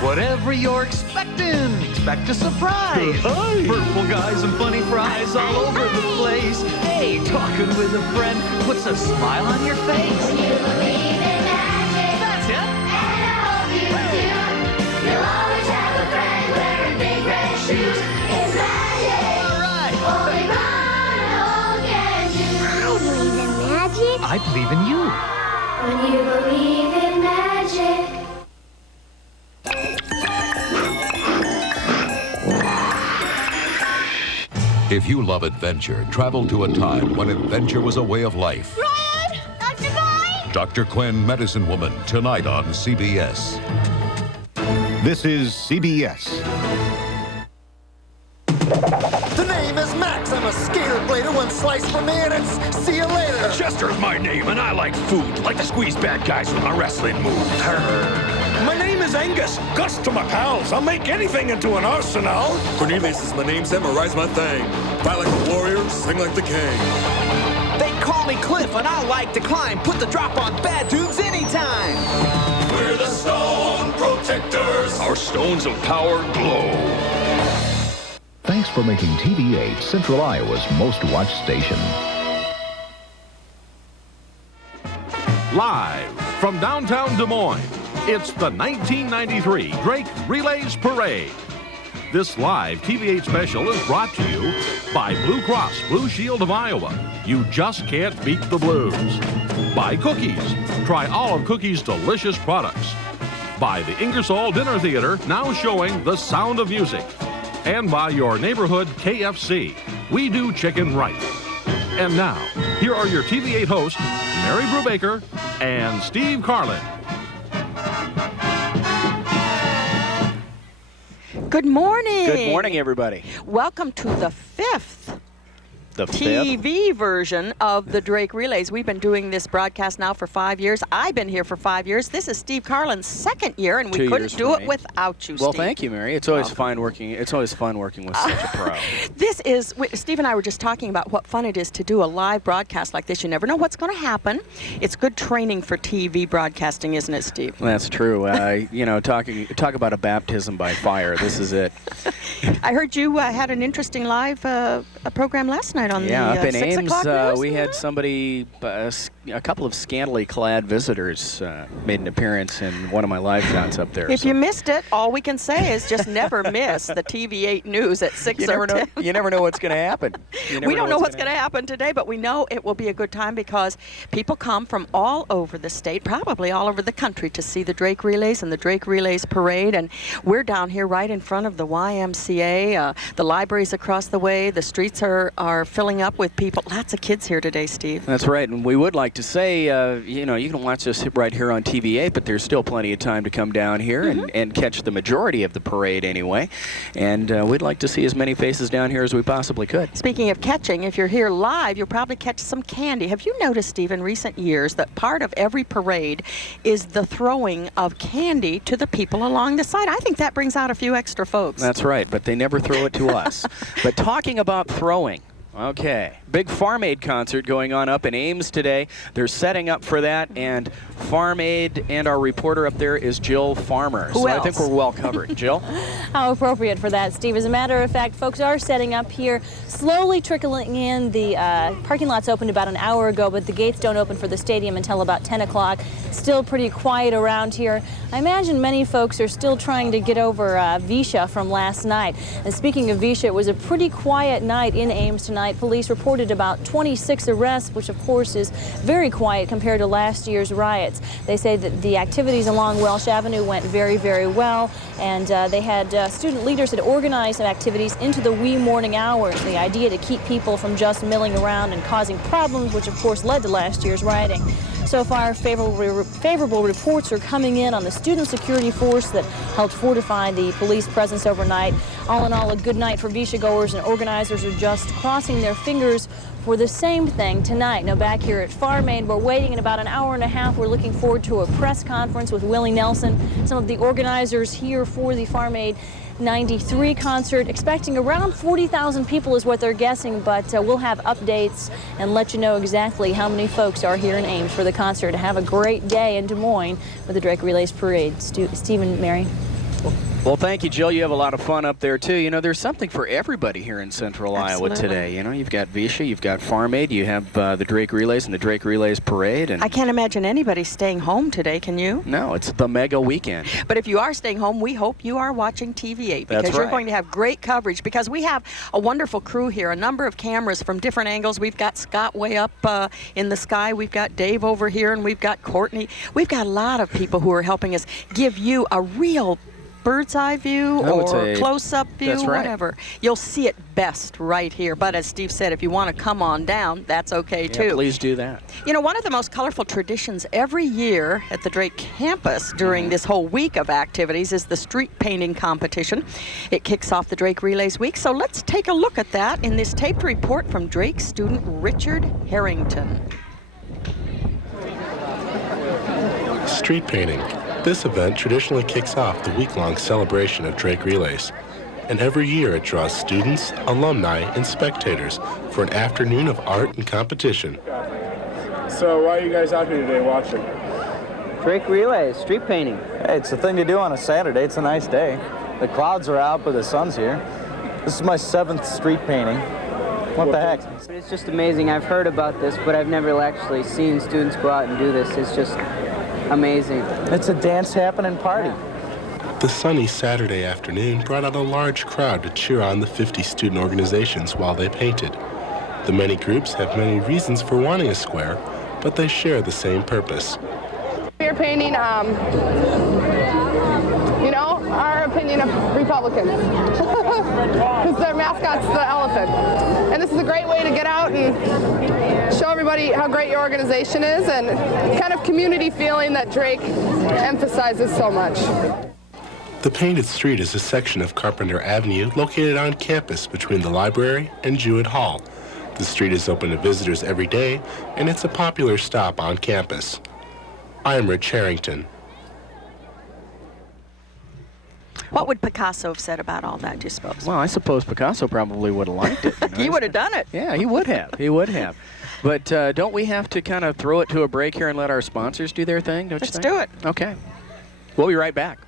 Whatever you're expecting, expect a surprise. Purple guys and funny fries all over the place. Hey, talking with a friend puts a smile on your face. When you believe in magic, That's it. and I hope you do, you'll always have a friend wearing big red shoes. It's magic. All right. Only Ronald can do. I believe in magic. I believe in you. When you believe in magic. If you love adventure, travel to a time when adventure was a way of life. Ryan! Dr. Boy! Dr. Quinn, Medicine Woman, tonight on CBS. This is CBS. The name is Max. I'm a skater blader. One slice for me and it's see you later. Chester's my name, and I like food. Like to squeeze bad guys with my wrestling moves. My name is Angus. Gus to my pals. I'll make anything into an arsenal. Cornelius is my name, memorize my thing. Fight like a warrior, sing like the king. They call me Cliff and I like to climb. Put the drop on bad dudes anytime. We're the Stone Protectors. Our stones of power glow. Thanks for making TV8 Central Iowa's most watched station. Live from downtown Des Moines, it's the 1993 Drake Relays Parade. This live TV8 special is brought to you by Blue Cross Blue Shield of Iowa. You just can't beat the blues. By Cookies. Try all of Cookies' delicious products. By the INGERSOLL Dinner Theater, now showing The Sound of Music. And by your neighborhood KFC. We do chicken right. And now, here are your TV8 hosts, Mary Brubaker and Steve Carlin. Good morning. Good morning, everybody. Welcome to the fifth TV version of the Drake Relays. We've been doing this broadcast now for 5 years. I've been here for 5 years. This is Steve Carlin's second year, and we couldn't do it without you, Well, Steve. thank you, Mary. It's always fun working. It's always fun working with such a pro. This is, Steve and I were just talking about what fun it is to do a live broadcast like this. You never know what's going to happen. It's good training for TV broadcasting, isn't it, Steve? That's true. You know, talk about a baptism by fire. This is it. I heard you had an interesting live program last night on up the in 6 Ames, o'clock news. we had somebody, a couple of scantily clad visitors made an appearance in one of my live shots up there. If you missed it, all we can say is just never miss the TV8 news at 6 or 10. You never know what's going to happen. We don't know what's going to happen today, but we know it will be a good time because people come from all over the state, probably all over the country, to see the Drake Relays and the Drake Relays Parade. And we're down here right in front of the YMCA. The library's across the way. The streets are filling up with people. Lots of kids here today, Steve. That's right, and we would like to say, you know, you can watch this right here on TV8, but there's still plenty of time to come down here and catch the majority of the parade anyway. And we'd like to see as many faces down here as we possibly could. Speaking of catching, if you're here live, you'll probably catch some candy. Have you noticed, Steve, in recent years that part of every parade is the throwing of candy to the people along the side? I think that brings out a few extra folks. That's right, but they never throw it to us. But talking about throwing, okay, big Farm Aid concert going on up in Ames today. They're setting up for that, and Farm Aid and our reporter up there is Jill Farmer. Who else? I think we're well covered. Jill? How appropriate for that, Steve. As a matter of fact, folks are setting up here, slowly trickling in. The parking lot's opened about an hour ago, but the gates don't open for the stadium until about 10 o'clock. Still pretty quiet around here. I imagine many folks are still trying to get over Visha from last night. And speaking of Visha, it was a pretty quiet night in Ames tonight. Police reported about 26 arrests, which of course is very quiet compared to last year's riots. They say that the activities along Welsh Avenue went very, very well, and they had student leaders that organized some activities into the wee morning hours. The idea to keep people from just milling around and causing problems, which of course led to last year's rioting. So far, favorable reports are coming in on the student security force that helped fortify the police presence overnight. All in all, a good night for Visha goers, and organizers are just crossing their fingers for the same thing tonight. Now back here at Farm Aid, we're waiting in about an hour and a half. We're looking forward to a press conference with Willie Nelson, some of the organizers here for the Farm Aid 93 concert, expecting around 40,000 people is what they're guessing, but we'll have updates and let you know exactly how many folks are here in Ames for the concert. Have a great day in Des Moines with the Drake Relays Parade. Steve and Mary. Well, thank you, Jill. You have a lot of fun up there, too. You know, there's something for everybody here in Central Iowa today. You know, you've got Visha, you've got Farm Aid, you have the Drake Relays and the Drake Relays Parade. And I can't imagine anybody staying home today, can you? No, it's the mega weekend. But if you are staying home, we hope you are watching TV8 because That's you're right. going to have great coverage because we have a wonderful crew here, a number of cameras from different angles. We've got Scott way up in the sky. We've got Dave over here, and we've got Courtney. We've got a lot of people who are helping us give you a real bird's eye view or close-up view, that's right. whatever. You'll see it best right here. But as Steve said, if you want to come on down, that's okay too. Please do that. You know, one of the most colorful traditions every year at the Drake campus during this whole week of activities is the street painting competition. It kicks off the Drake Relays Week, so let's take a look at that in this taped report from Drake student Richard Harrington. Street painting. This event traditionally kicks off the week-long celebration of Drake Relays. And every year it draws students, alumni, and spectators for an afternoon of art and competition. So why are you guys out here today watching? Drake Relays, street painting. Hey, it's a thing to do on a Saturday. It's a nice day. The clouds are out, but the sun's here. This is my 7th street painting. What the heck? It's just amazing. I've heard about this, but I've never actually seen students go out and do this. It's just amazing. It's a dance happening party. The sunny Saturday afternoon brought out a large crowd to cheer on the 50 student organizations while they painted. The many groups have many reasons for wanting a square, but they share the same purpose. We're painting, you know, our opinion of Republicans. Because their mascot's the elephant. And this is a great way to get out and show everybody how great your organization is and kind of community feeling that Drake emphasizes so much. The painted street is a section of Carpenter Avenue located on campus between the library and Jewett Hall. The street is open to visitors every day, and it's a popular stop on campus. I'm Rich Harrington. What would Picasso have said about all that, do you suppose? Well, I suppose Picasso probably would have liked it. You know? He would have done it. Yeah, he would have. He would have. But don't we have to kind of throw it to a break here and let our sponsors do their thing, don't you think? Let's do it. Okay. We'll be right back.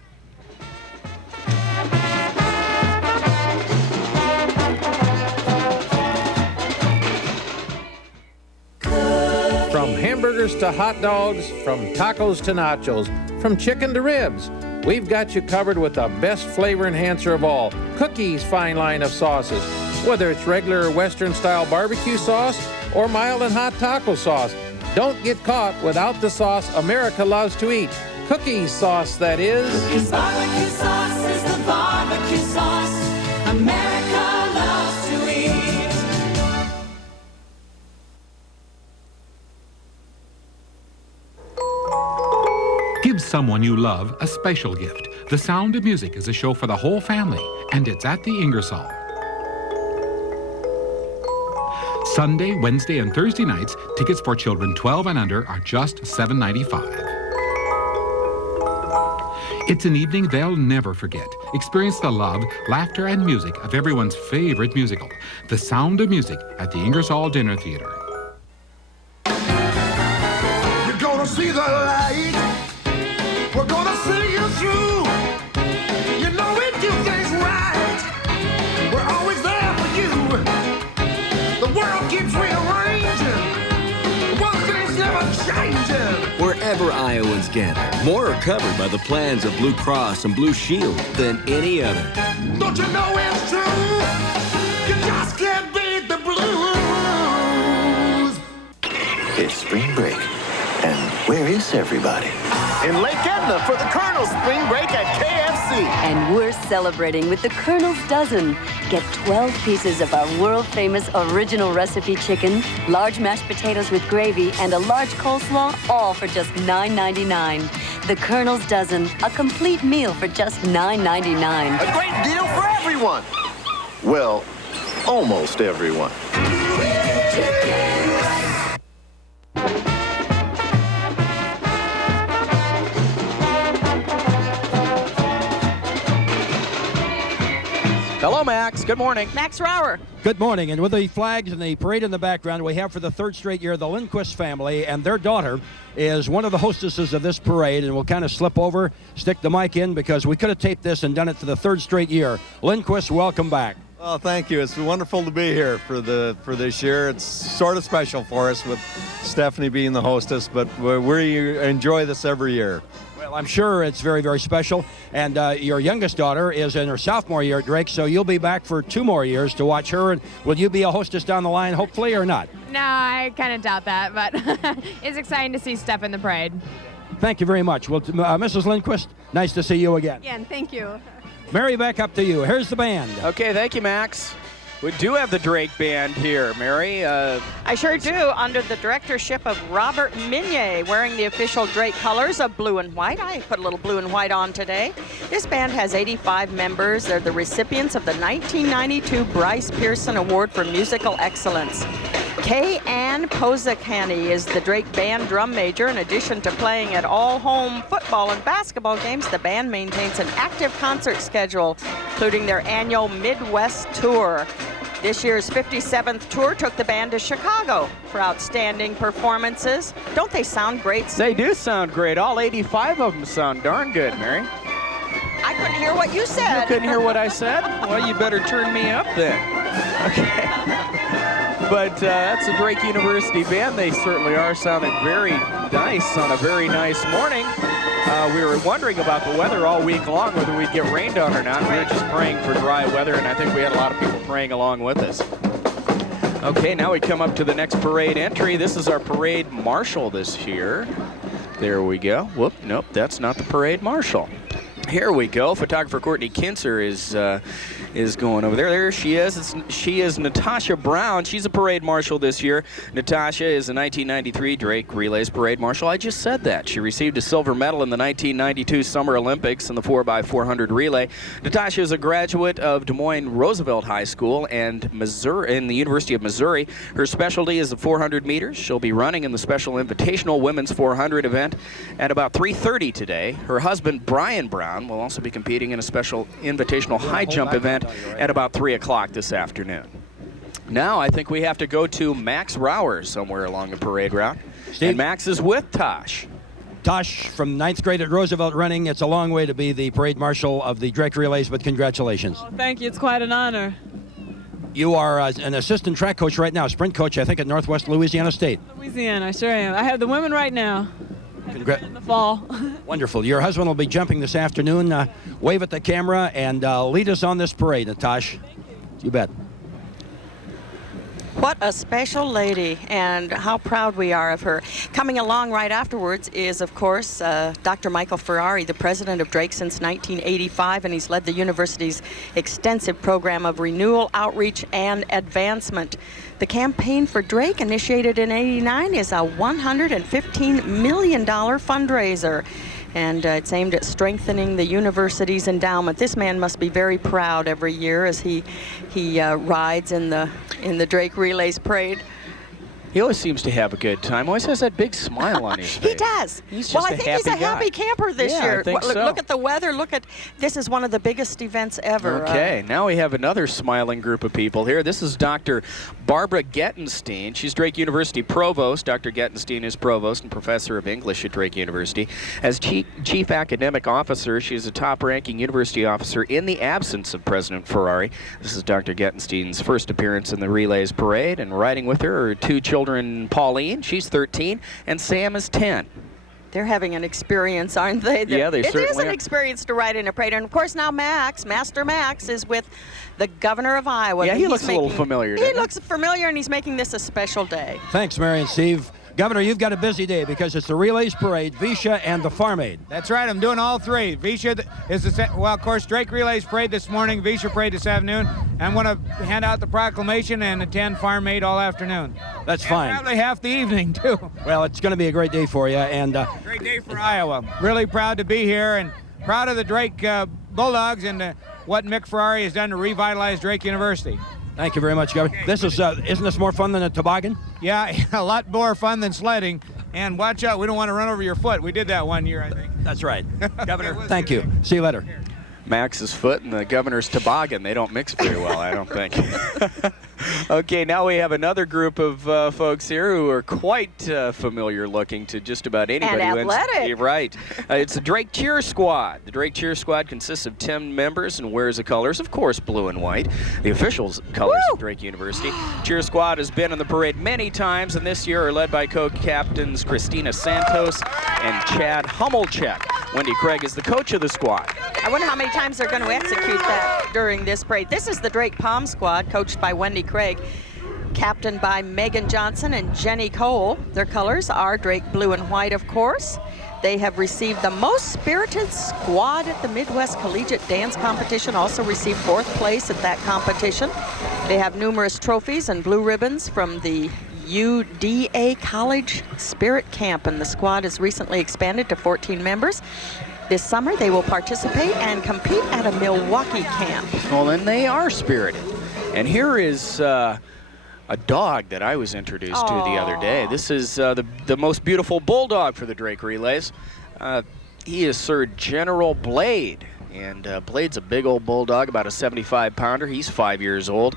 From hamburgers to hot dogs, from tacos to nachos, from chicken to ribs, we've got you covered with the best flavor enhancer of all, Cookie's fine line of sauces. Whether it's regular or Western-style barbecue sauce or mild and hot taco sauce, don't get caught without the sauce America loves to eat. Cookie's sauce, that is. Cookie's barbecue sauce is the barbecue sauce America loves to eat. Give someone you love a special gift. The Sound of Music is a show for the whole family, and it's at the INGERSOLL. Sunday, Wednesday, and Thursday nights, tickets for children 12 and under are just $7.95. It's an evening they'll never forget. Experience the love, laughter, and music of everyone's favorite musical, The Sound of Music at the INGERSOLL Dinner Theater. You're gonna see the light. We're gonna see you through. You know we do things right. We're always there for you. The world keeps rearranging. One thing's never changing. Wherever Iowans gather, more are covered by the plans of Blue Cross and Blue Shield than any other. Don't you know it's true? You just can't beat the blues. It's spring break. And where is everybody? In Lake Edna for the Colonel's Spring Break at KFC. And we're celebrating with the Colonel's Dozen. Get 12 pieces of our world-famous original recipe chicken, large mashed potatoes with gravy, and a large coleslaw, all for just $9.99. The Colonel's Dozen, a complete meal for just $9.99. A great deal for everyone. Well, almost everyone. Hello, Max. Good morning. Max Rauer. Good morning, and with the flags and the parade in the background, we have for the third straight year the Lindquist family, and their daughter is one of the hostesses of this parade, and we'll kind of slip over, stick the mic in, because we could have taped this and done it for the third straight year. Lindquist, welcome back. Oh, thank you. It's wonderful to be here for this year. It's sort of special for us with Stephanie being the hostess, but we enjoy this every year. Well, I'm sure it's very, very special. And your youngest daughter is in her sophomore year at Drake, so you'll be back for 2 more years to watch her. And will you be a hostess down the line, hopefully, or not? No, I kind of doubt that, but it's exciting to see Steph in the parade. Thank you very much. Well, Mrs. Lindquist, nice to see you again. Again, thank you. Mary, back up to you. Here's the band. Okay, thank you, Max. We do have the Drake Band here, Mary. I sure do, under the directorship of Robert Minier, wearing the official Drake colors of blue and white. I put a little blue and white on today. This band has 85 members. They're the recipients of the 1992 Bryce Pearson Award for Musical Excellence. Kay Ann Posakani is the Drake Band drum major. In addition to playing at all home football and basketball games, the band maintains an active concert schedule, including their annual Midwest tour. This year's 57th tour took the band to Chicago for outstanding performances. Don't they sound great, Steve? They do sound great. All 85 of them sound darn good, Mary. I couldn't hear what you said. You couldn't hear what I said? Well, you better turn me up then. Okay. But that's the Drake University Band. They certainly are sounding very nice on a very nice morning. We were wondering about the weather all week long, whether we'd get rained on or not. We were just praying for dry weather, and I think we had a lot of people praying along with us. Okay, now we come up to the next parade entry. This is our parade marshal this year. There we go. Whoop, nope, that's not the parade marshal. Here we go. Photographer Courtney Kinzer is going over there. There she is. She is Natasha Brown. She's a parade marshal this year. Natasha is a 1993 Drake Relays parade marshal. I just said that. She received a silver medal in the 1992 Summer Olympics in the 4x400 relay. Natasha is a graduate of Des Moines Roosevelt High School and Missouri, in the University of Missouri. Her specialty is the 400 meters. She'll be running in the special invitational women's 400 event at about 3:30 today. Her husband, Brian Brown, will also be competing in a special invitational high jump event at about 3 o'clock this afternoon. Now I think we have to go to Max Rauer somewhere along the parade route. Steve? And Max is with Tosh. Tosh from 9th grade at Roosevelt running. It's a long way to be the parade marshal of the Drake Relays, but congratulations. Oh, thank you. It's quite an honor. You are an assistant track coach right now, sprint coach, I think, at Northwest Louisiana State. Louisiana, I sure am. I have the women right now. In the fall. Wonderful. Your husband will be jumping this afternoon. Wave at the camera and lead us on this parade, Natasha. You bet. What a special lady, and how proud we are of her. Coming along right afterwards is, of course, Dr. Michael Ferrari, the president of Drake since 1985, and he's led the university's extensive program of renewal, outreach, and advancement. The campaign for Drake, initiated in '89, is a $115 million fundraiser, and it's aimed at strengthening the university's endowment. This man must be very proud every year as he rides in the Drake Relays parade. He always seems to have a good time. Always has that big smile on his face. He does. He's well, just I think he's a happy camper this year. I think so. Look at the weather. This is one of the biggest events ever. Okay, now we have another smiling group of people here. This is Dr. Barbara Gettenstein. She's Drake University Provost. Dr. Gettenstein is Provost and Professor of English at Drake University. As Chief Academic Officer, she is a top-ranking university officer in the absence of President Ferrari. This is Dr. Gettenstein's first appearance in the Relays Parade, and riding with her are 2 children, Pauline, she's 13, and Sam is 10. They're having an experience, aren't they? Yeah, they certainly It is an are. experience to ride in a parade. And, of course, now Master Max, is with the governor of Iowa. Yeah, he looks a little familiar, doesn't He looks familiar, and he's making this a special day. Thanks, Mary and Steve. Governor, you've got a busy day because it's the Relays Parade, Visha, and the Farm Aid. That's right, I'm doing all three. Visha is of course, Drake Relays Parade this morning, Visha Parade this afternoon. I'm going to hand out the proclamation and attend Farm Aid all afternoon. That's fine. Probably half the evening, too. Well, it's going to be a great day for you. And great day for Iowa. Really proud to be here and proud of the Drake Bulldogs and what Mick Ferrari has done to revitalize Drake University. Thank you very much, Governor. This is, isn't this more fun than a toboggan? Yeah, a lot more fun than sledding. And watch out, we don't want to run over your foot. We did that one year, I think. That's right. Governor, thank you. See you later. Max's foot and the governor's toboggan. They don't mix very well, I don't think. Okay, now we have another group of folks here who are quite familiar looking to just about anybody. And athletic. Right. It's the Drake Cheer Squad. The Drake Cheer Squad consists of 10 members and wears the colors, of course, blue and white, the official colors of Drake University. Cheer Squad has been in the parade many times, and this year are led by co-captains Christina Santos and Chad Hummelcheck. Wendy Craig is the coach of the squad. I wonder how many times they're going to execute that during this parade. This is the Drake Palm Squad, coached by Wendy Craig, captained by Megan Johnson and Jenny Cole. Their colors are Drake blue and white, of course. They have received the most spirited squad at the Midwest Collegiate Dance Competition, also received 4th place at that competition. They have numerous trophies and blue ribbons from the UDA College Spirit Camp, and the squad has recently expanded to 14 members. This summer, they will participate and compete at a Milwaukee camp. Well, then they are spirited. And here is a dog that I was introduced to the other day. This is the most beautiful bulldog for the Drake Relays. He is Sir General Blade. And Blade's a big old bulldog, about a 75-pounder. He's 5 years old.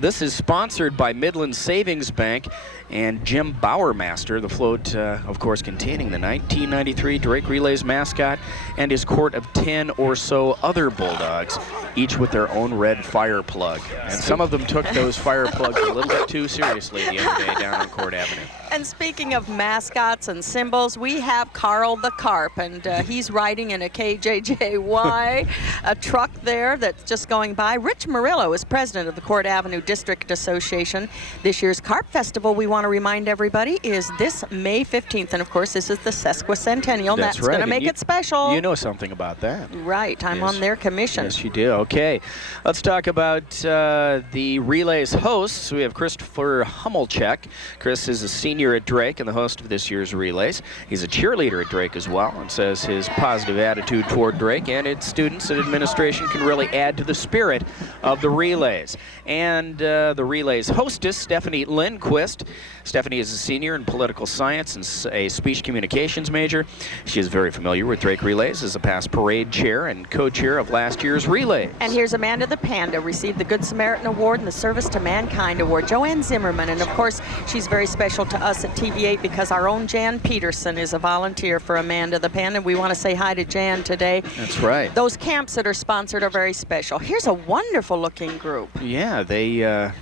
This is sponsored by Midland Savings Bank and Jim Bowermaster, the float, of course, containing the 1993 Drake Relays mascot and his court of 10 or so other bulldogs, each with their own red fire plug. And some of them took those fire plugs a little bit too seriously the other day down on Court Avenue. And speaking of mascots and symbols, we have Carl the Carp, and he's riding in a KJJY, a truck there that's just going by. Rich Murillo is president of the Court Avenue District Association. This year's Carp Festival, we want to remind everybody, is this May 15th, and of course this is the sesquicentennial, and that's right. going to make it special. You know something about that. Right, I'm on their commission. Yes, you do. Okay, let's talk about the Relays hosts. We have Christopher Hummelcheck. Chris is a senior at Drake and the host of this year's Relays. He's a cheerleader at Drake as well, and says his positive attitude toward Drake and its students and administration can really add to the spirit of the Relays. And the Relays hostess, Stephanie Lindquist. Stephanie is a senior in political science and a speech communications major. She is very familiar with Drake Relays as a past parade chair and co-chair of last year's Relays. And here's Amanda the Panda, received the Good Samaritan Award and the Service to Mankind Award. Joanne Zimmerman, and of course she's very special to us at TV8 because our own Jan Peterson is a volunteer for Amanda the Panda. We want to say hi to Jan today. That's right. Those camps that are sponsored are very special. Here's a wonderful looking group. Yeah, they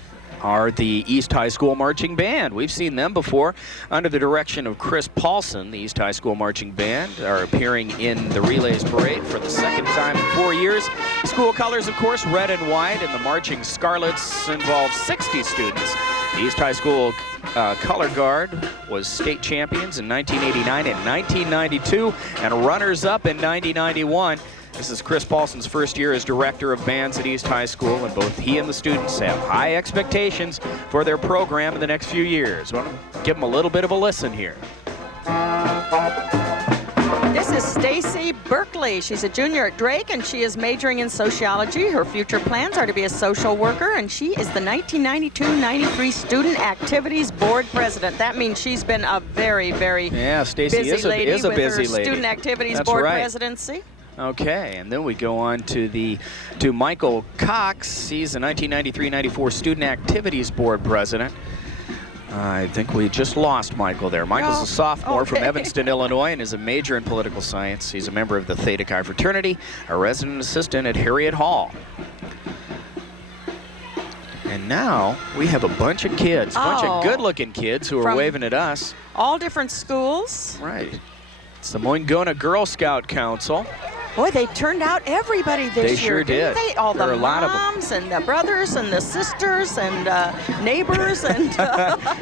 are the East High School Marching Band. We've seen them before under the direction of Chris Paulson. The East High School Marching Band are appearing in the Relays Parade for the second time in 4 years. School colors, of course, red and white, and the Marching Scarlets involve 60 students. The East High School Color Guard was state champions in 1989 and 1992 and runners-up in 1991. This is Chris Paulson's first year as director of bands at East High School, and both he and the students have high expectations for their program in the next few years. I want to give them a little bit of a listen here. This is Stacy Berkeley. She's a junior at Drake, and she is majoring in sociology. Her future plans are to be a social worker, and she is the 1992-93 Student Activities Board President. That means she's been a very, very Stacy is a busy lady. Student Activities That's Board right. presidency. Okay, and then we go on to Michael Cox. He's the 1993-94 Student Activities Board President. I think we just lost Michael there. Michael's a sophomore from Evanston, Illinois, and is a major in political science. He's a member of the Theta Chi fraternity, a resident assistant at Harriet Hall. And now we have a bunch of kids, a bunch of good-looking kids who are waving at us. All different schools. Right. It's the Moingona Girl Scout Council. Boy, they turned out everybody this year. They sure didn't did. They? All There the are a lot of them. moms and the brothers and the sisters and neighbors and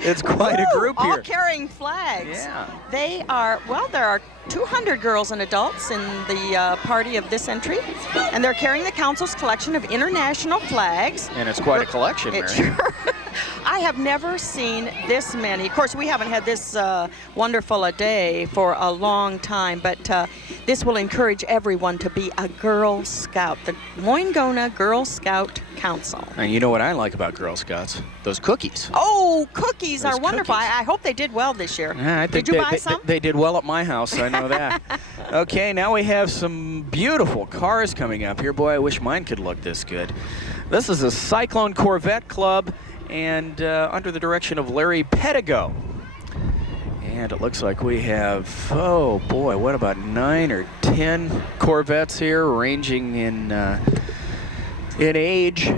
it's quite a group here. all carrying flags. Yeah. They are, well, there are 200 girls and adults in the party of this entry, and they're carrying the council's collection of international flags. And it's quite a collection, Mary. It sure. I have never seen this many. Of course, we haven't had this wonderful a day for a long time, but this will encourage everyone to be a Girl Scout, the Moingona Girl Scout Council. And you know what I like about Girl Scouts? Those cookies. Oh, cookies Those are wonderful. cookies. I hope they did well this year. Yeah, I think did you buy some? They did well at my house, I know that. Okay, now we have some beautiful cars coming up here. Boy, I wish mine could look this good. This is a Cyclone Corvette Club, and under the direction of Larry Pedigo. And it looks like we have, oh boy, what about 9 or 10 Corvettes here, ranging in age.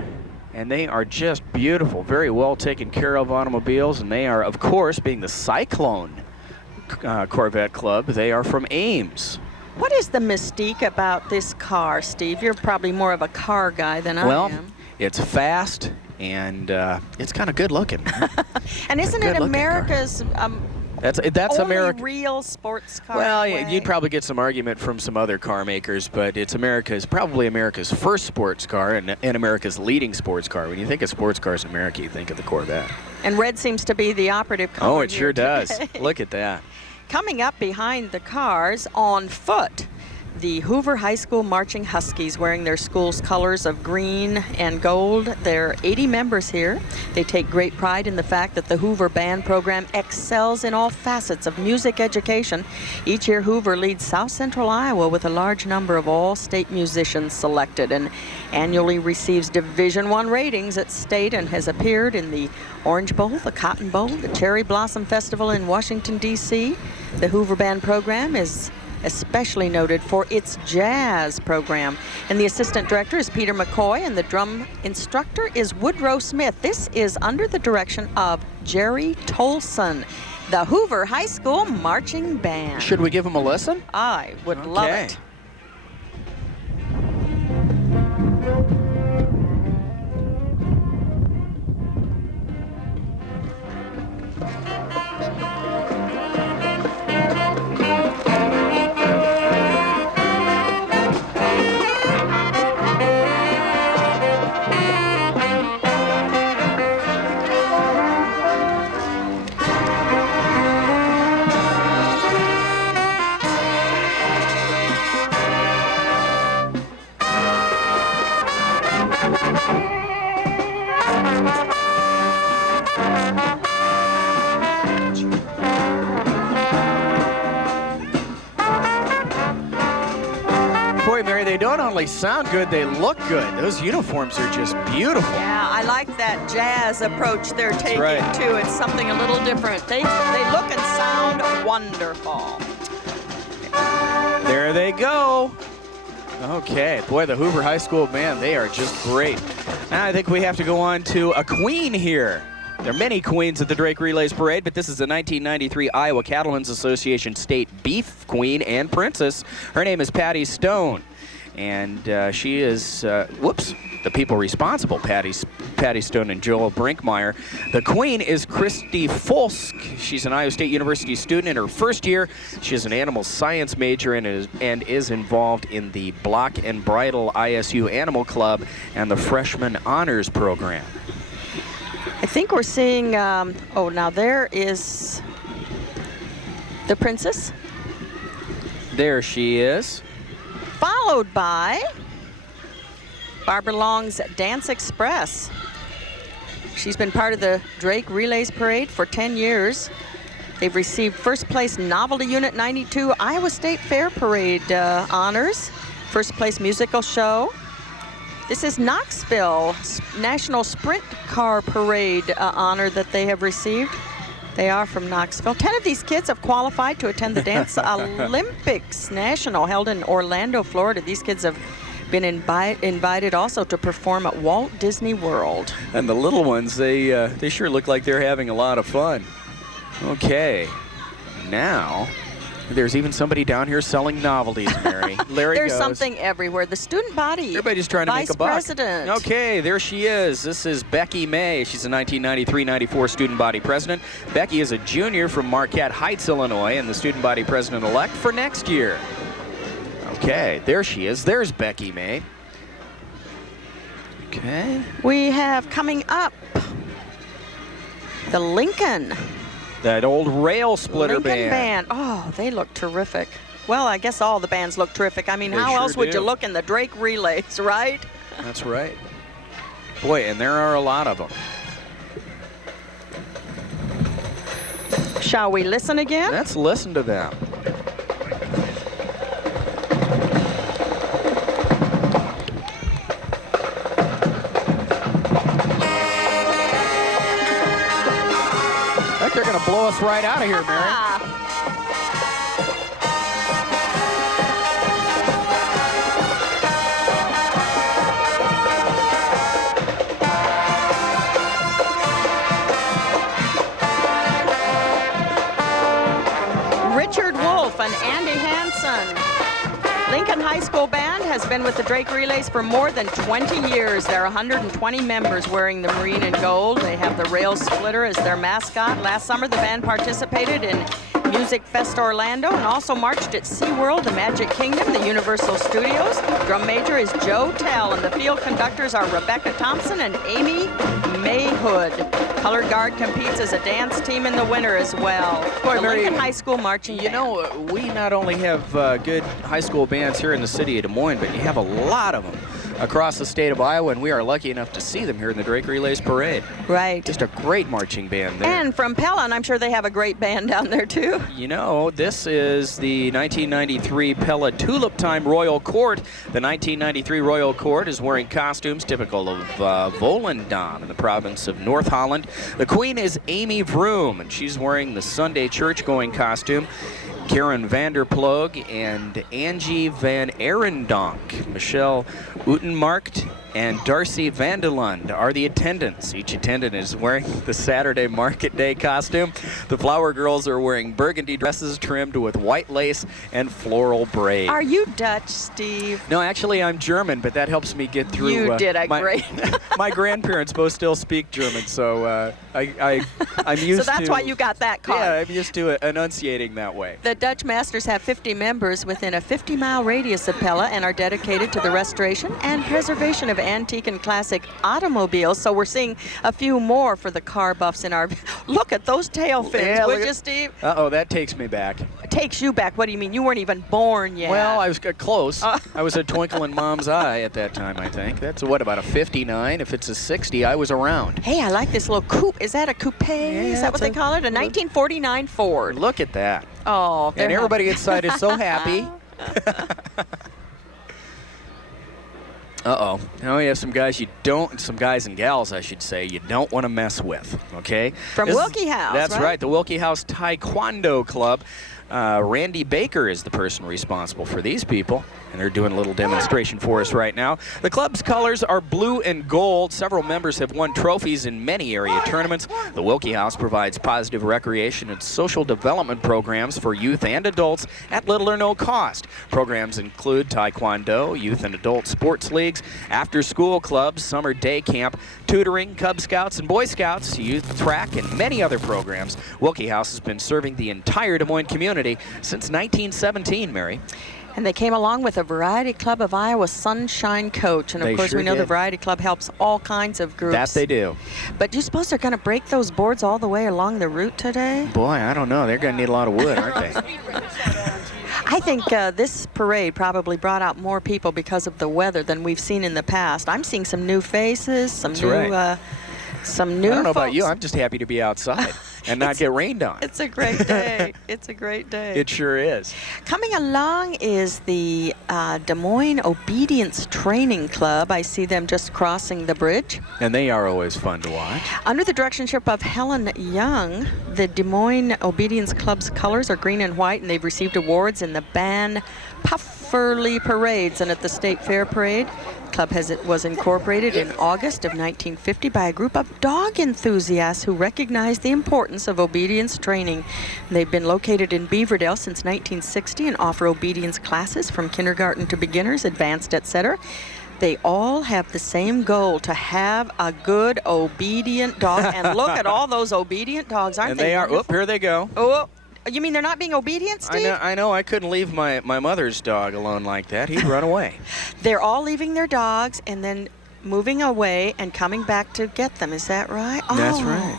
And they are just beautiful, very well taken care of automobiles. And they are, of course, being the Cyclone Corvette Club, they are from Ames. What is the mystique about this car, Steve? You're probably more of a car guy than I am. It's fast, and it's kind of good looking. And isn't it America's That's only America. real sports car? Well, you'd probably get some argument from some other car makers, but it's probably America's first sports car and America's leading sports car. When you think of sports cars in America, you think of the Corvette. And red seems to be the operative color. Oh, it sure here does. today. Look at that. Coming up behind the cars on foot, the Hoover High School Marching Huskies, wearing their school's colors of green and gold. There are 80 members here. They take great pride in the fact that the Hoover Band program excels in all facets of music education. Each year, Hoover leads South Central Iowa with a large number of all-state musicians selected, and annually receives Division I ratings at state, and has appeared in the Orange Bowl, the Cotton Bowl, the Cherry Blossom Festival in Washington, D.C. The Hoover Band program is especially noted for its jazz program. And the assistant director is Peter McCoy, and the drum instructor is Woodrow Smith. This is under the direction of Jerry Tolson, the Hoover High School Marching Band. Should we give them a listen? I would love it. Boy, Mary, they don't only sound good, they look good. Those uniforms are just beautiful. Yeah, I like that jazz approach they're taking right. too. It's something a little different. They look and sound wonderful. There they go. Okay, boy, the Hoover High School Band, they are just great. Now I think we have to go on to a queen here. There are many queens at the Drake Relays Parade, but this is the 1993 Iowa Cattlemen's Association State Beef Queen and Princess. Her name is Patty Stone, and she is, the people responsible, Patty Stone and Joel Brinkmeyer. The queen is Christy Folsk. She's an Iowa State University student in her first year. She is an animal science major and is involved in the Block and Bridle ISU Animal Club and the Freshman Honors Program. I think we're seeing, oh, now there is the princess. There she is. Followed by Barbara Long's Dance Express. She's been part of the Drake Relays Parade for 10 years. They've received first place Novelty Unit 92 Iowa State Fair Parade honors, first place musical show. This is Knoxville National Sprint Car Parade honor that they have received. They are from Knoxville. 10 of these kids have qualified to attend the Dance Olympics National held in Orlando, Florida. These kids have been invited also to perform at Walt Disney World. And the little ones, they sure look like they're having a lot of fun. Okay, now there's even somebody down here selling novelties, Mary. Larry There's goes. Something everywhere. The student body. Everybody's trying to make a buck. Vice President. Okay, there she is. This is Becky May. She's a 1993-94 student body president. Becky is a junior from Marquette Heights, Illinois, and the student body president-elect for next year. Okay, there she is. There's Becky May. Okay. We have coming up The Lincoln. That old rail splitter Lincoln band. Oh, they look terrific. Well, I guess all the bands look terrific. I mean, They how sure else would do. you look in the Drake relays, right? That's right. Boy, and there are a lot of them. Shall we listen again? Let's listen to them. I think they're going to blow us right out of here, Mary. Richard Wolf and Andy Hansen. Lincoln High School Band has been with the Drake Relays for more than 20 years. There are 120 members wearing the maroon and gold. They have the rail splitter as their mascot. Last summer, the band participated in Music Fest Orlando and also marched at SeaWorld, the Magic Kingdom, the Universal Studios. Drum major is Joe Tell, and the field conductors are Rebecca Thompson and Amy Mayhood. Colored Guard competes as a dance team in the winter as well. Boy, the Mary, Lincoln High School Marching Band. You know, we not only have good high school bands here in the city of Des Moines, but you have a lot of them across the state of Iowa, and we are lucky enough to see them here in the Drake Relays Parade. Right. Just a great marching band there. And from Pella, I'm sure they have a great band down there too. You know, this is the 1993 Pella Tulip Time Royal Court. The 1993 Royal Court is wearing costumes typical of Volendam in the province of North Holland. The queen is Amy Vroom, and she's wearing the Sunday church-going costume. Karen Vanderploeg and Angie Van Arendonk, Michelle Utenmarkt, and Darcy Vandelund are the attendants. Each attendant is wearing the Saturday Market Day costume. The Flower Girls are wearing burgundy dresses trimmed with white lace and floral braid. Are you Dutch, Steve? No, actually, I'm German, but that helps me get through. You did a great. My grandparents both still speak German, so I'm used to. So that's why you got that card. Yeah, I'm used to enunciating that way. The Dutch Masters have 50 members within a 50-mile radius of Pella and are dedicated to the restoration and preservation of antique and classic automobiles. So we're seeing a few more for the car buffs in our. Look at those tail fins, would you, Steve? Uh-oh, that takes me back. Takes you back. What do you mean? You weren't even born yet. Well, I was close. I was a twinkle in Mom's eye at that time, I think. That's what, about a 59? If it's a 60, I was around. Hey, I like this little coupe. Is that a coupe? Is that what they call it? A 1949 Ford. Look at that. Oh, and everybody inside is so happy. Uh-oh. Now we have some guys some guys and gals, I should say, you don't want to mess with, okay? From Wilkie House, That's right? right, the Wilkie House Taekwondo Club. Randy Baker is the person responsible for these people, and they're doing a little demonstration for us right now. The club's colors are blue and gold. Several members have won trophies in many area tournaments. The Wilkie House provides positive recreation and social development programs for youth and adults at little or no cost. Programs include Taekwondo, youth and adult sports leagues, after-school clubs, summer day camp, tutoring, Cub Scouts and Boy Scouts, youth track, and many other programs. Wilkie House has been serving the entire Des Moines community since 1917, Mary. And they came along with a Variety Club of Iowa Sunshine Coach. And of course, we know the Variety Club helps all kinds of groups. That they do. But do you suppose they're going to break those boards all the way along the route today? Boy, I don't know. They're going to need a lot of wood, aren't they? I think this parade probably brought out more people because of the weather than we've seen in the past. I'm seeing some new faces, some That's new right. some new I don't know about folks. you. I'm just happy to be outside and not get rained on. It's a great day. It's a great day. It sure is. Coming along is the Des Moines Obedience Training Club. I see them just crossing the bridge. And they are always fun to watch. Under the directionship of Helen Young, the Des Moines Obedience Club's colors are green and white, and they've received awards in the Ban Pufferly Parades and at the State Fair Parade. The club was incorporated in August of 1950 by a group of dog enthusiasts who recognized the importance of obedience training. They've been located in Beaverdale since 1960 and offer obedience classes from kindergarten to beginners, advanced, etc. They all have the same goal, to have a good obedient dog. And look at all those obedient dogs, aren't And they? they are. Wonderful? Oh, here they go. Oh, you mean they're not being obedient, Steve? I know. I couldn't leave my mother's dog alone like that. He'd run away. They're all leaving their dogs and then moving away and coming back to get them. Is that right? That's Oh. right.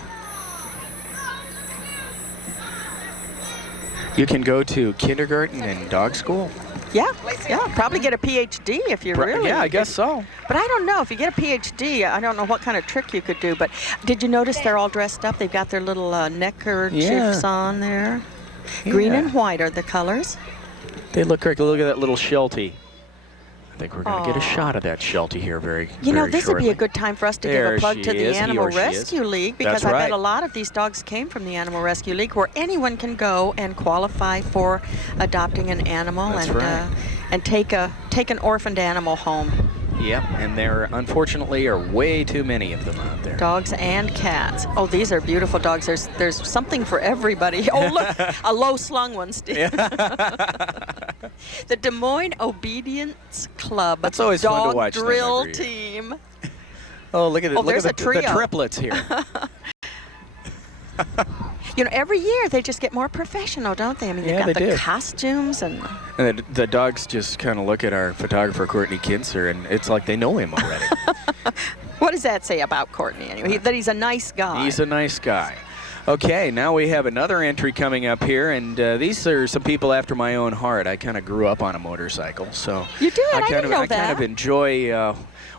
You can go to kindergarten and dog school. Yeah, probably get a PhD if you really. Yeah, I guess so. But I don't know. If you get a PhD, I don't know what kind of trick you could do. But did you notice they're all dressed up? They've got their little neckerchiefs on there. Green and white are the colors. They look great. Look at that little Sheltie. I think we're going to get a shot of that Sheltie here very You know, very this would be shortly. a good time for us to give a plug to the Animal Rescue League, because I bet a lot of these dogs came from the Animal Rescue League, where anyone can go and qualify for adopting an animal and take an orphaned animal home. Yep, and there unfortunately are way too many of them out there. Dogs and cats. Oh, these are beautiful dogs. There's something for everybody. Oh, look, a low-slung one, Steve. The Des Moines Obedience Club. That's always fun to watch dog them drill every year. team. Oh, look at it. Oh, Look there's at a trio. the triplets here. You know, every year they just get more professional, don't they? I mean, Yeah, they've got they the do. costumes and... And the dogs just kind of look at our photographer, Courtney Kinser, and it's like they know him already. What does that say about Courtney, anyway? That he's a nice guy. He's a nice guy. Okay, now we have another entry coming up here, and these are some people after my own heart. I kind of grew up on a motorcycle, so You did? I kind didn't of know I kind of that. enjoy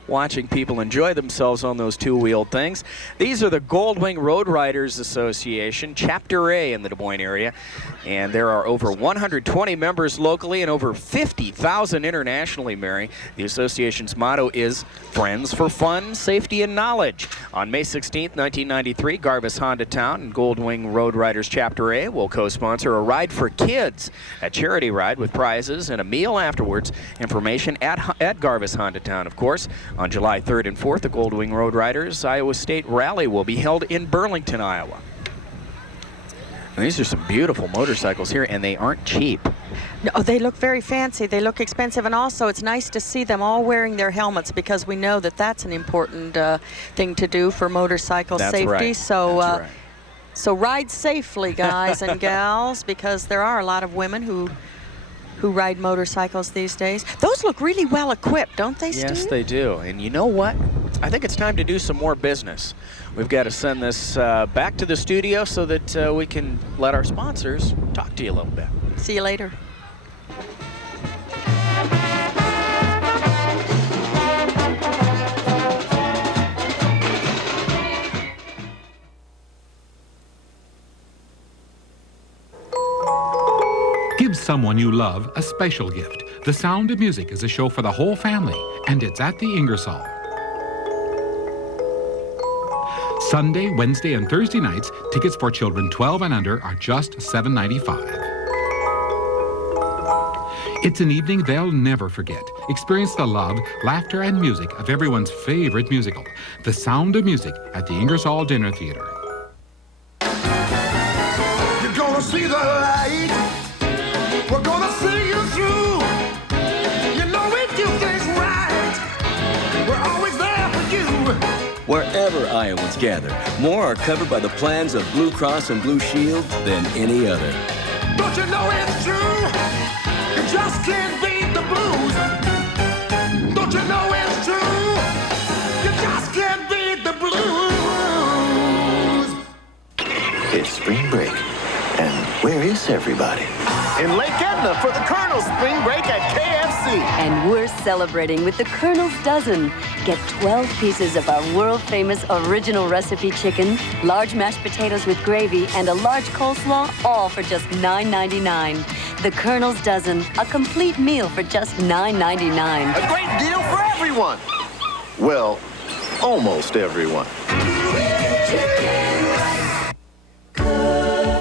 watching people enjoy themselves on those two-wheeled things. These are the Goldwing Road Riders Association, Chapter A in the Des Moines area, and there are over 120 members locally and over 50,000 internationally, Mary. The association's motto is Friends for Fun, Safety, and Knowledge. On May 16th, 1993, Garvis Honda Town and Goldwing Road Riders Chapter A will co-sponsor a ride for kids, a charity ride with prizes and a meal afterwards. Information at Garvis Honda Town, of course. On July 3rd and 4th, the Goldwing Road Riders Iowa State Rally will be held in Burlington, Iowa. And these are some beautiful motorcycles here, and they aren't cheap. No, they look very fancy. They look expensive, and also it's nice to see them all wearing their helmets, because we know that that's an important thing to do for motorcycle safety. Right. So, so ride safely, guys and gals, because there are a lot of women who ride motorcycles these days. Those look really well equipped, don't they, Steve? Yes, they do. And you know what? I think it's time to do some more business. We've got to send this back to the studio so that we can let our sponsors talk to you a little bit. See you later. Give someone you love a special gift. The Sound of Music is a show for the whole family, and it's at the INGERSOLL. Sunday, Wednesday, and Thursday nights, tickets for children 12 and under are just $7.95. It's an evening they'll never forget. Experience the love, laughter, and music of everyone's favorite musical, The Sound of Music, at the INGERSOLL Dinner Theater. You're gonna see the light. We're gonna see you through. You know we do things right. We're always there for you. Wherever Iowans gather, more are covered by the plans of Blue Cross and Blue Shield than any other. Don't you know it's true? You just can't beat the blues. Don't you know it's true? You just can't beat the blues. It's spring break. And where is everybody? In Lake Edna for the Colonel's Spring Break at KFC. And we're celebrating with the Colonel's Dozen. Get 12 pieces of our world-famous original recipe chicken, large mashed potatoes with gravy, and a large coleslaw, all for just $9.99. The Colonel's Dozen, a complete meal for just $9.99. A great deal for everyone. Well, almost everyone.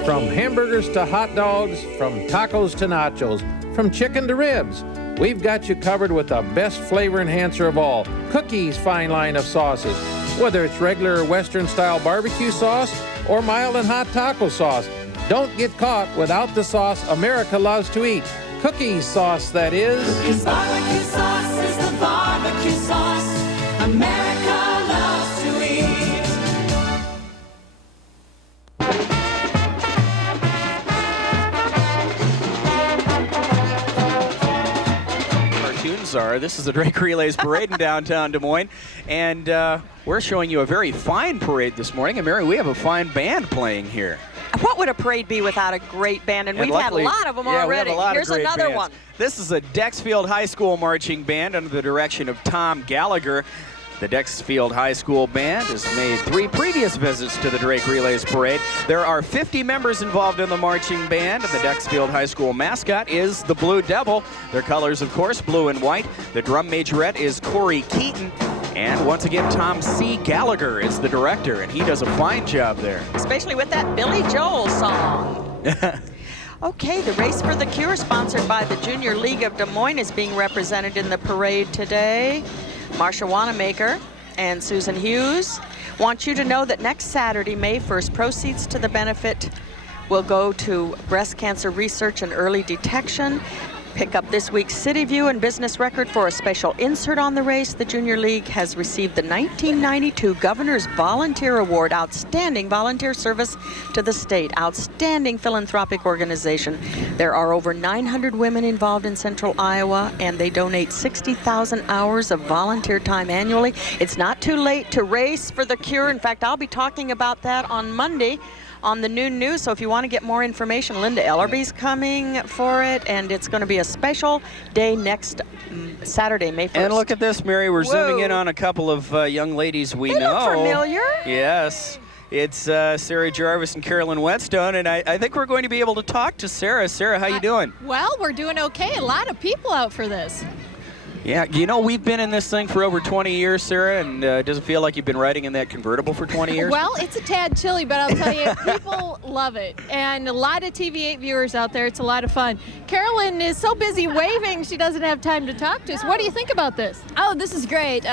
From hamburgers to hot dogs, from tacos to nachos, from chicken to ribs, we've got you covered with the best flavor enhancer of all, Cookies' fine line of sauces. Whether it's regular Western-style barbecue sauce or mild and hot taco sauce, don't get caught without the sauce America loves to eat. Cookies sauce, that is. Cookies barbecue sauce is the barbecue sauce America loves to eat. Cartoons are. This is the Drake Relays Parade in downtown Des Moines, and we're showing you a very fine parade this morning. And Mary, we have a fine band playing here. What would a parade be without a great band? And we've luckily, had a lot of them yeah, already. We have a lot Here's of great another bands. one. This is a Dexfield High School marching band under the direction of Tom Gallagher. The Dexfield High School Band has made 3 previous visits to the Drake Relays Parade. There are 50 members involved in the marching band, and the Dexfield High School mascot is the Blue Devil. Their colors, of course, blue and white. The drum majorette is Corey Keaton. And once again, Tom C. Gallagher is the director, and he does a fine job there. Especially with that Billy Joel song. Okay, the Race for the Cure, sponsored by the Junior League of Des Moines, is being represented in the parade today. Marsha Wanamaker and Susan Hughes want you to know that next Saturday, May 1st, proceeds to the benefit will go to breast cancer research and early detection. Pick up this week's City View and Business Record for a special insert on the race. The Junior League has received the 1992 Governor's Volunteer Award, Outstanding Volunteer Service to the State, Outstanding Philanthropic Organization. There are over 900 women involved in Central Iowa, and they donate 60,000 hours of volunteer time annually. It's not too late to race for the cure. In fact, I'll be talking about that on Monday on the noon news. So if you want to get more information, Linda Ellerby's coming for it, and it's going to be a special day next Saturday, May 1st. And look at this, Mary. We're zooming in on a couple of young ladies we know. Look familiar. Yes. It's Sarah Jarvis and Carolyn Whetstone, and I think we're going to be able to talk to Sarah. Sarah, how you doing? Well, we're doing okay. A lot of people out for this. Yeah, you know, we've been in this thing for over 20 years, Sarah, and does it feel like you've been riding in that convertible for 20 years? Well, it's a tad chilly, but I'll tell you, people love it. And a lot of TV8 viewers out there, it's a lot of fun. Carolyn is so busy waving, she doesn't have time to talk to us. What do you think about this? Oh, this is great.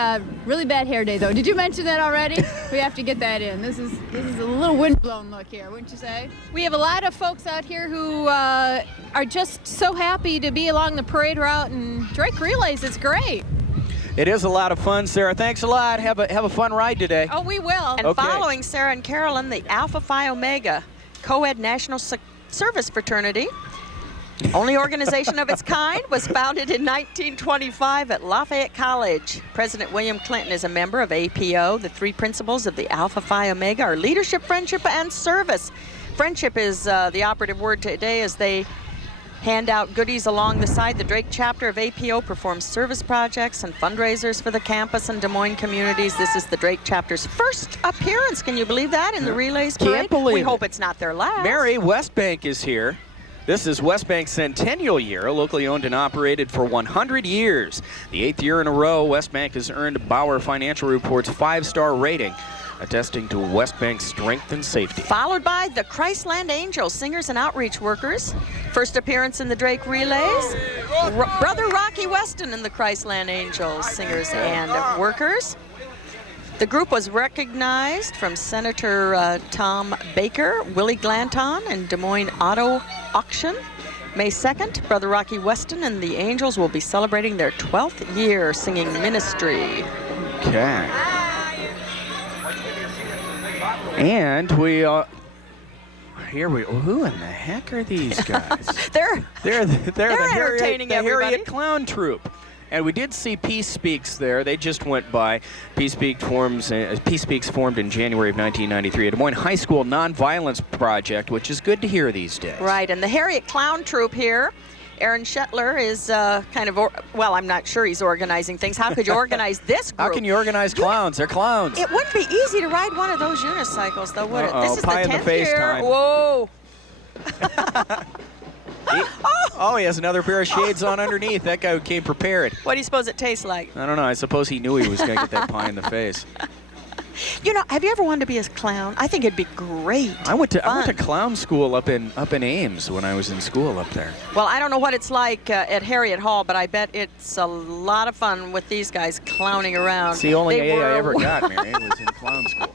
Really bad hair day, though. Did you mention that already? We have to get that in. This is a little windblown look here, wouldn't you say? We have a lot of folks out here who are just so happy to be along the parade route, and Drake Relays, it's great. It is a lot of fun, Sarah. Thanks a lot. Have a fun ride today. Oh, we will. And following Sarah and Carolyn, the Alpha Phi Omega Co-ed National Service Fraternity, only organization of its kind, was founded in 1925 at Lafayette College. President William Clinton is a member of APO. The 3 principles of the Alpha Phi Omega are leadership, friendship, and service. Friendship is the operative word today as they hand out goodies along the side. The Drake chapter of APO performs service projects and fundraisers for the campus and Des Moines communities. This is the Drake chapter's first appearance. Can you believe that in the Relays Parade? Can't believe We it. hope it's not their last. Mary, West Bank is here. This is West Bank's centennial year, locally owned and operated for 100 years. The 8th year in a row, West Bank has earned Bauer Financial Report's 5-star rating, attesting to West Bank's strength and safety. Followed by the Christland Angels, singers and outreach workers. First appearance in the Drake Relays. Brother Rocky Weston and the Christland Angels, singers and workers. The group was recognized from Senator Tom Baker, Willie Glanton, and Des Moines Auto Auction. May 2nd, Brother Rocky Weston and the Angels will be celebrating their 12th year singing ministry. Okay. And we here we who in the heck are these guys? they're entertaining the everybody. Harriet Clown Troupe. And we did see Peace Speaks there. They just went by. Peace Speaks formed in January of 1993, a Des Moines High School Nonviolence Project, which is good to hear these days. Right, and the Harriet Clown Troupe here, Aaron Shetler is kind of, well, I'm not sure he's organizing things. How could you organize this group? How can you organize clowns? They're clowns. It wouldn't be easy to ride one of those unicycles, though, would it? This is pie the in the 10th face year. time. Whoa. He has another pair of shades on underneath. That guy came prepared. What do you suppose it tastes like? I don't know. I suppose he knew he was going to get that pie in the face. You know, have you ever wanted to be a clown? I think it'd be great. I went to clown school up in Ames when I was in school up there. Well, I don't know what it's like at Harriet Hall, but I bet it's a lot of fun with these guys clowning around. It's the only A I ever got, Mary, was in clown school.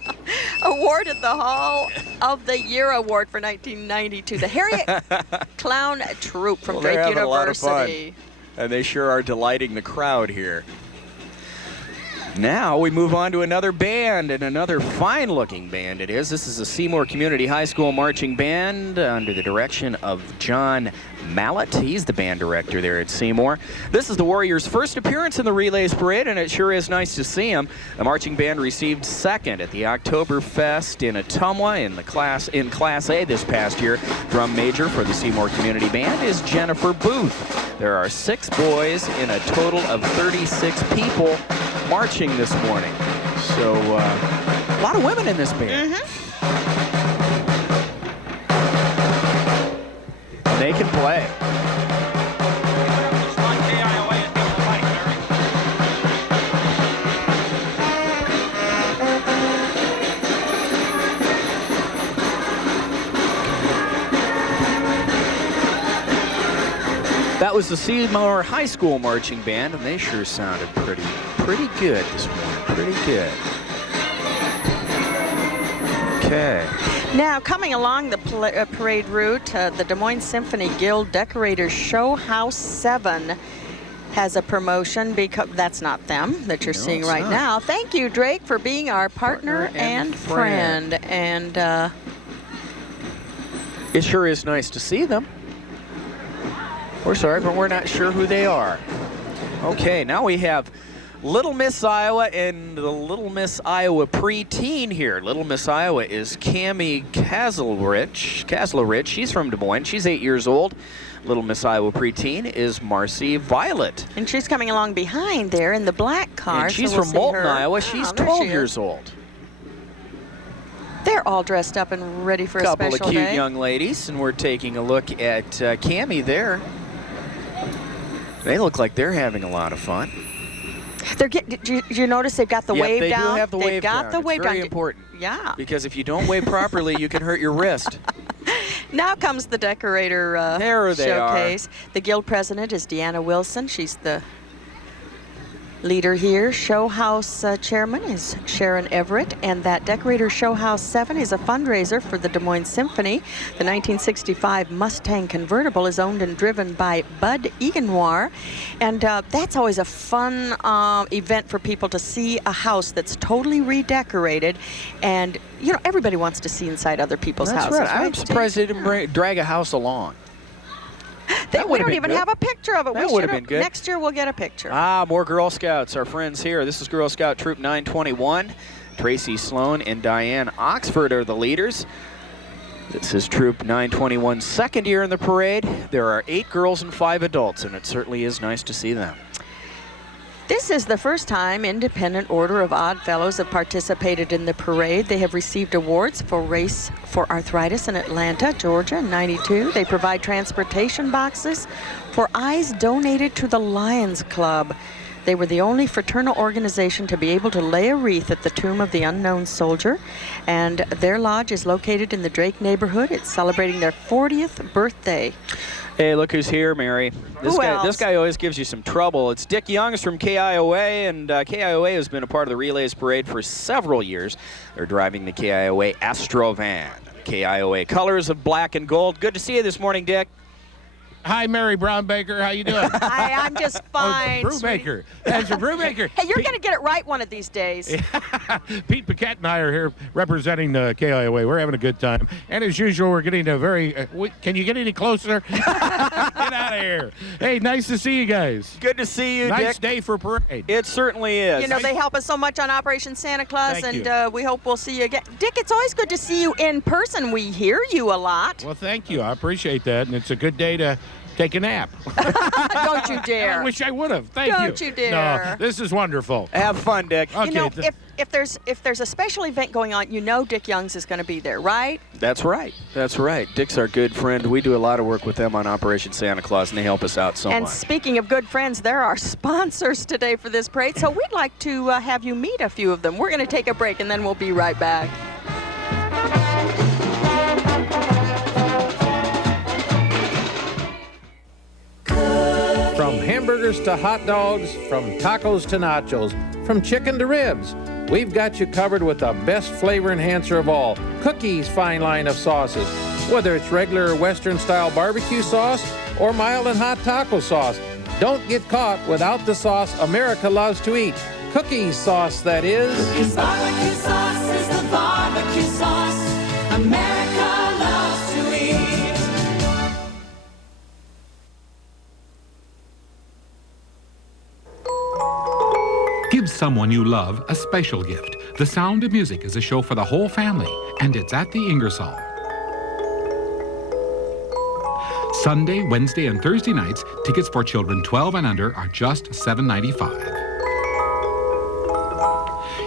Awarded the Hall of the Year Award for 1992. The Harriet Clown Troupe from Drake they're having University. A lot of fun. And they sure are delighting the crowd here. Now we move on to another band, and another fine-looking band it is. This is the Seymour Community High School Marching Band under the direction of John Mallett. He's the band director there at Seymour. This is the Warriors' first appearance in the Relays Parade, and it sure is nice to see them. The marching band received second at the Oktoberfest in Ottumwa in Class A this past year. Drum major for the Seymour Community Band is Jennifer Booth. There are 6 boys in a total of 36 people marching this morning. So a lot of women in this band. They can play. That was the Seymour High School Marching Band, and they sure sounded pretty good this morning. Pretty good. Okay. Now, coming along the parade route, the Des Moines Symphony Guild Decorators Show House 7 has a promotion, because that's not them that you're seeing right now. Thank you, Drake, for being our partner and friend. And it sure is nice to see them. We're sorry, but we're not sure who they are. Okay, now we have Little Miss Iowa and the Little Miss Iowa preteen here. Little Miss Iowa is Cammie Kaslerich. She's from Des Moines. She's 8 years old. Little Miss Iowa preteen is Marcy Violet. And she's coming along behind there in the black car. And she's so we'll from see Moulton, her. Iowa. She's 12 years old. They're all dressed up and ready for a special day. Couple of cute young ladies, and we're taking a look at Cammie there. They look like they're having a lot of fun. Did you notice they've got the wave they down? do have the They've wave got down. the wave It's very down. important. Yeah. Because if you don't wave properly, you can hurt your wrist. Now comes the decorator There they showcase. The guild president is Deanna Wilson. She's the leader here. Show House chairman is Sharon Everett, and that Decorator Show House 7 is a fundraiser for the Des Moines Symphony. The 1965 Mustang convertible is owned and driven by Bud Egenoir, and that's always a fun event for people to see a house that's totally redecorated, and you know, everybody wants to see inside other people's houses. Right. I'm surprised they didn't drag a house along. We don't even have a picture of it. That would have been good. Next year we'll get a picture. Ah, more Girl Scouts, our friends here. This is Girl Scout Troop 921. Tracy Sloan and Diane Oxford are the leaders. This is Troop 921's second year in the parade. There are 8 girls and 5 adults, and it certainly is nice to see them. This is the first time Independent Order of Odd Fellows have participated in the parade. They have received awards for Race for Arthritis in Atlanta, Georgia in '92. They provide transportation boxes for eyes donated to the Lions Club. They were the only fraternal organization to be able to lay a wreath at the tomb of the unknown soldier, and their lodge is located in the Drake neighborhood. It's celebrating their 40th birthday. Hey, look who's here, Mary. This guy always gives you some trouble. It's Dick Youngs from KIOA, and KIOA has been a part of the Relays Parade for several years. They're driving the KIOA Astrovan. KIOA colors of black and gold. Good to see you this morning, Dick. Hi, Mary Brown Baker. How you doing? Hi, I'm just fine. Brewmaker. That's a Brewmaker. Hey, you're going to get it right one of these days. Pete Paquette and I are here representing KIOA. We're having a good time. And as usual, we're getting a very... can you get any closer? Get out of here. Hey, nice to see you guys. Good to see you, Dick. Dick. Nice day for parade. It certainly is. You know, they help us so much on Operation Santa Claus, Thank and we hope we'll see you again. Dick, it's always good to see you in person. We hear you a lot. Well, thank you. I appreciate that. And it's a good day to take a nap. Don't you dare. I wish I would have. Thank you. Don't you dare. No, this is wonderful. Have fun, Dick. Okay. You know, if there's a special event going on, you know Dick Youngs is going to be there, right? That's right. That's right. Dick's our good friend. We do a lot of work with them on Operation Santa Claus, and they help us out so And much. speaking of good friends, they're our sponsors today for this parade, so we'd like to have you meet a few of them. We're going to take a break, and then we'll be right back. From hamburgers to hot dogs, from tacos to nachos, from chicken to ribs, we've got you covered with the best flavor enhancer of all, Cookies' fine line of sauces. Whether it's regular Western-style barbecue sauce or mild and hot taco sauce, don't get caught without the sauce America loves to eat. Cookie sauce, that is. Cookies barbecue sauce is the barbecue sauce America loves to eat. Give someone you love a special gift. The Sound of Music is a show for the whole family, and it's at the Ingersoll. Sunday, Wednesday, and Thursday nights, tickets for children 12 and under are just $7.95.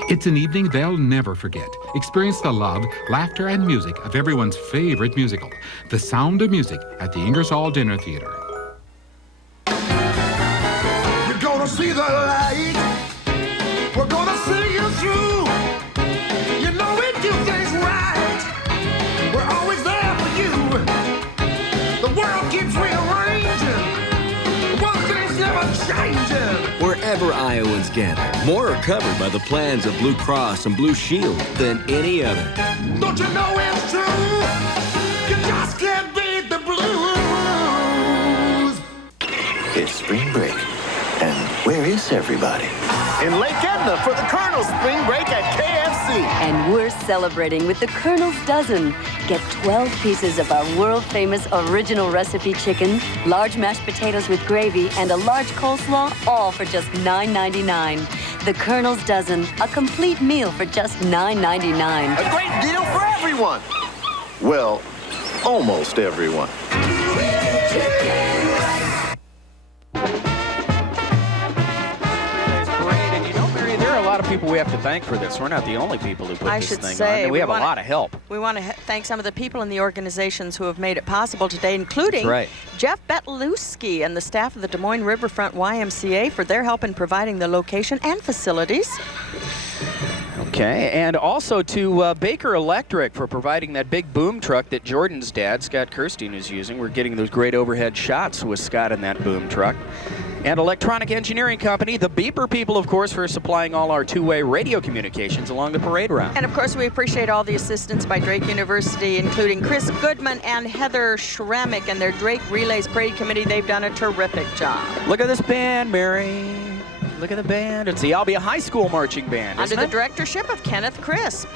It's an evening they'll never forget. Experience the love, laughter, and music of everyone's favorite musical, The Sound of Music, at the Ingersoll Dinner Theater. You're gonna see the light. We're gonna see you through. You know we do things right. We're always there for you. The world keeps rearranging. One thing's never changing. Wherever Iowans gather, more are covered by the plans of Blue Cross and Blue Shield than any other. Don't you know it's true? You just can't beat the blues. It's spring break. And where is everybody? In Lake Edna for the Colonel's spring break at KFC. And we're celebrating with the Colonel's Dozen. Get 12 pieces of our world-famous original recipe chicken, large mashed potatoes with gravy, and a large coleslaw, all for just $9.99. The Colonel's Dozen, a complete meal for just $9.99. A great deal for everyone. Well, almost everyone. There are a lot of people we have to thank for this. We're not the only people who put I this should thing say, on. We have a lot of help. We want to thank some of the people in the organizations who have made it possible today, including That's right. Jeff Betlewski and the staff of the Des Moines Riverfront YMCA for their help in providing the location and facilities. Okay, and also to Baker Electric for providing that big boom truck that Jordan's dad, Scott Kirstein, is using. We're getting those great overhead shots with Scott in that boom truck. And Electronic Engineering Company, the Beeper people, of course, for supplying all our two-way radio communications along the parade route. And of course, we appreciate all the assistance by Drake University, including Chris Goodman and Heather Schrammick and their Drake Relays Parade Committee. They've done a terrific job. Look at this band, Mary. Look at the band. It's the Albia High School Marching Band, Under the directorship of Kenneth Crisp.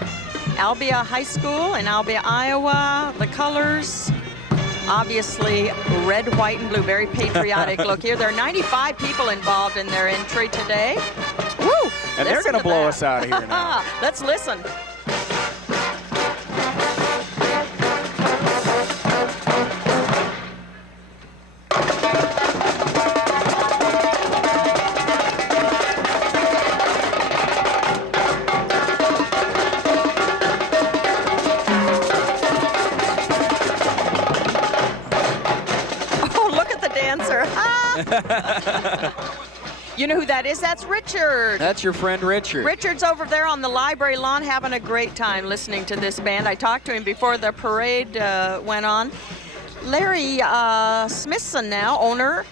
Albia High School in Albia, Iowa. The colors, obviously red, white, and blue. Very patriotic look here. There are 95 people involved in their entry today. Woo! And they're going to blow us out of here now. Let's listen. You know who that is? That's Richard. That's your friend Richard. Richard's over there on the library lawn having a great time listening to this band. I talked to him before the parade went on. Larry Smithson now, owner.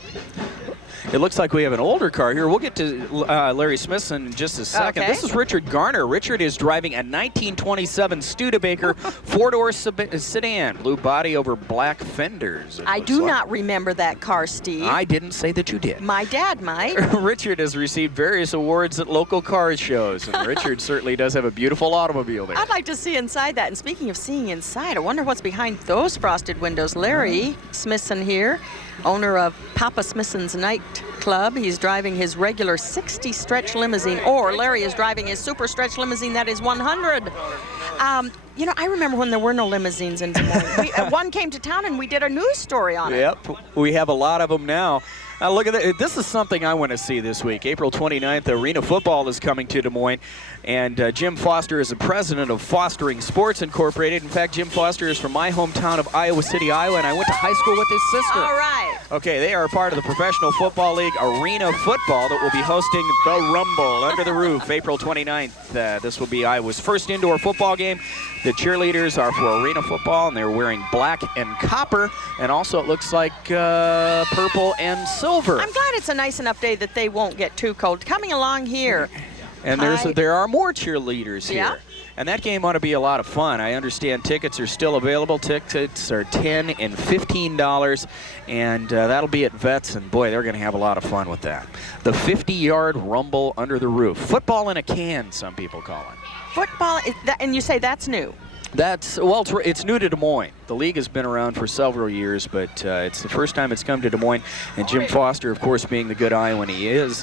It looks like we have an older car here. We'll get to Larry Smithson in just a second. Okay. This is Richard Garner. Richard is driving a 1927 Studebaker four-door sedan, blue body over black fenders. I do not remember that car, Steve. I didn't say that you did. My dad might. Richard has received various awards at local car shows, and Richard certainly does have a beautiful automobile there. I'd like to see inside that. And speaking of seeing inside, I wonder what's behind those frosted windows. Larry Smithson here, owner of Papa Smithson's Night Club. He's driving his regular 60 stretch limousine, or Larry is driving his super stretch limousine that is 100. You know, I remember when there were no limousines in Des Moines. One came to town and we did a news story on it. Yep, we have a lot of them now. Look at that. This is something I want to see this week. April 29th, Arena Football is coming to Des Moines, and Jim Foster is the president of Fostering Sports Incorporated. In fact, Jim Foster is from my hometown of Iowa City, Iowa, and I went to high school with his sister. All right. Okay, they are part of the Professional Football League Arena Football that will be hosting the Rumble under the roof April 29th. This will be Iowa's first indoor football game. The cheerleaders are for Arena Football, and they're wearing black and copper, and also it looks like purple and silver. I'm glad it's a nice enough day that they won't get too cold. Coming along here. And there are more cheerleaders here. Yeah. And that game ought to be a lot of fun. I understand tickets are still available. Tickets are $10 and $15, and that'll be at Vets, and boy, they're going to have a lot of fun with that. The 50-yard rumble under the roof. Football in a can, some people call it. Football, and you say that's new. Well, it's new to Des Moines. The league has been around for several years, but it's the first time it's come to Des Moines. And Jim Foster, of course, being the good Iowan he is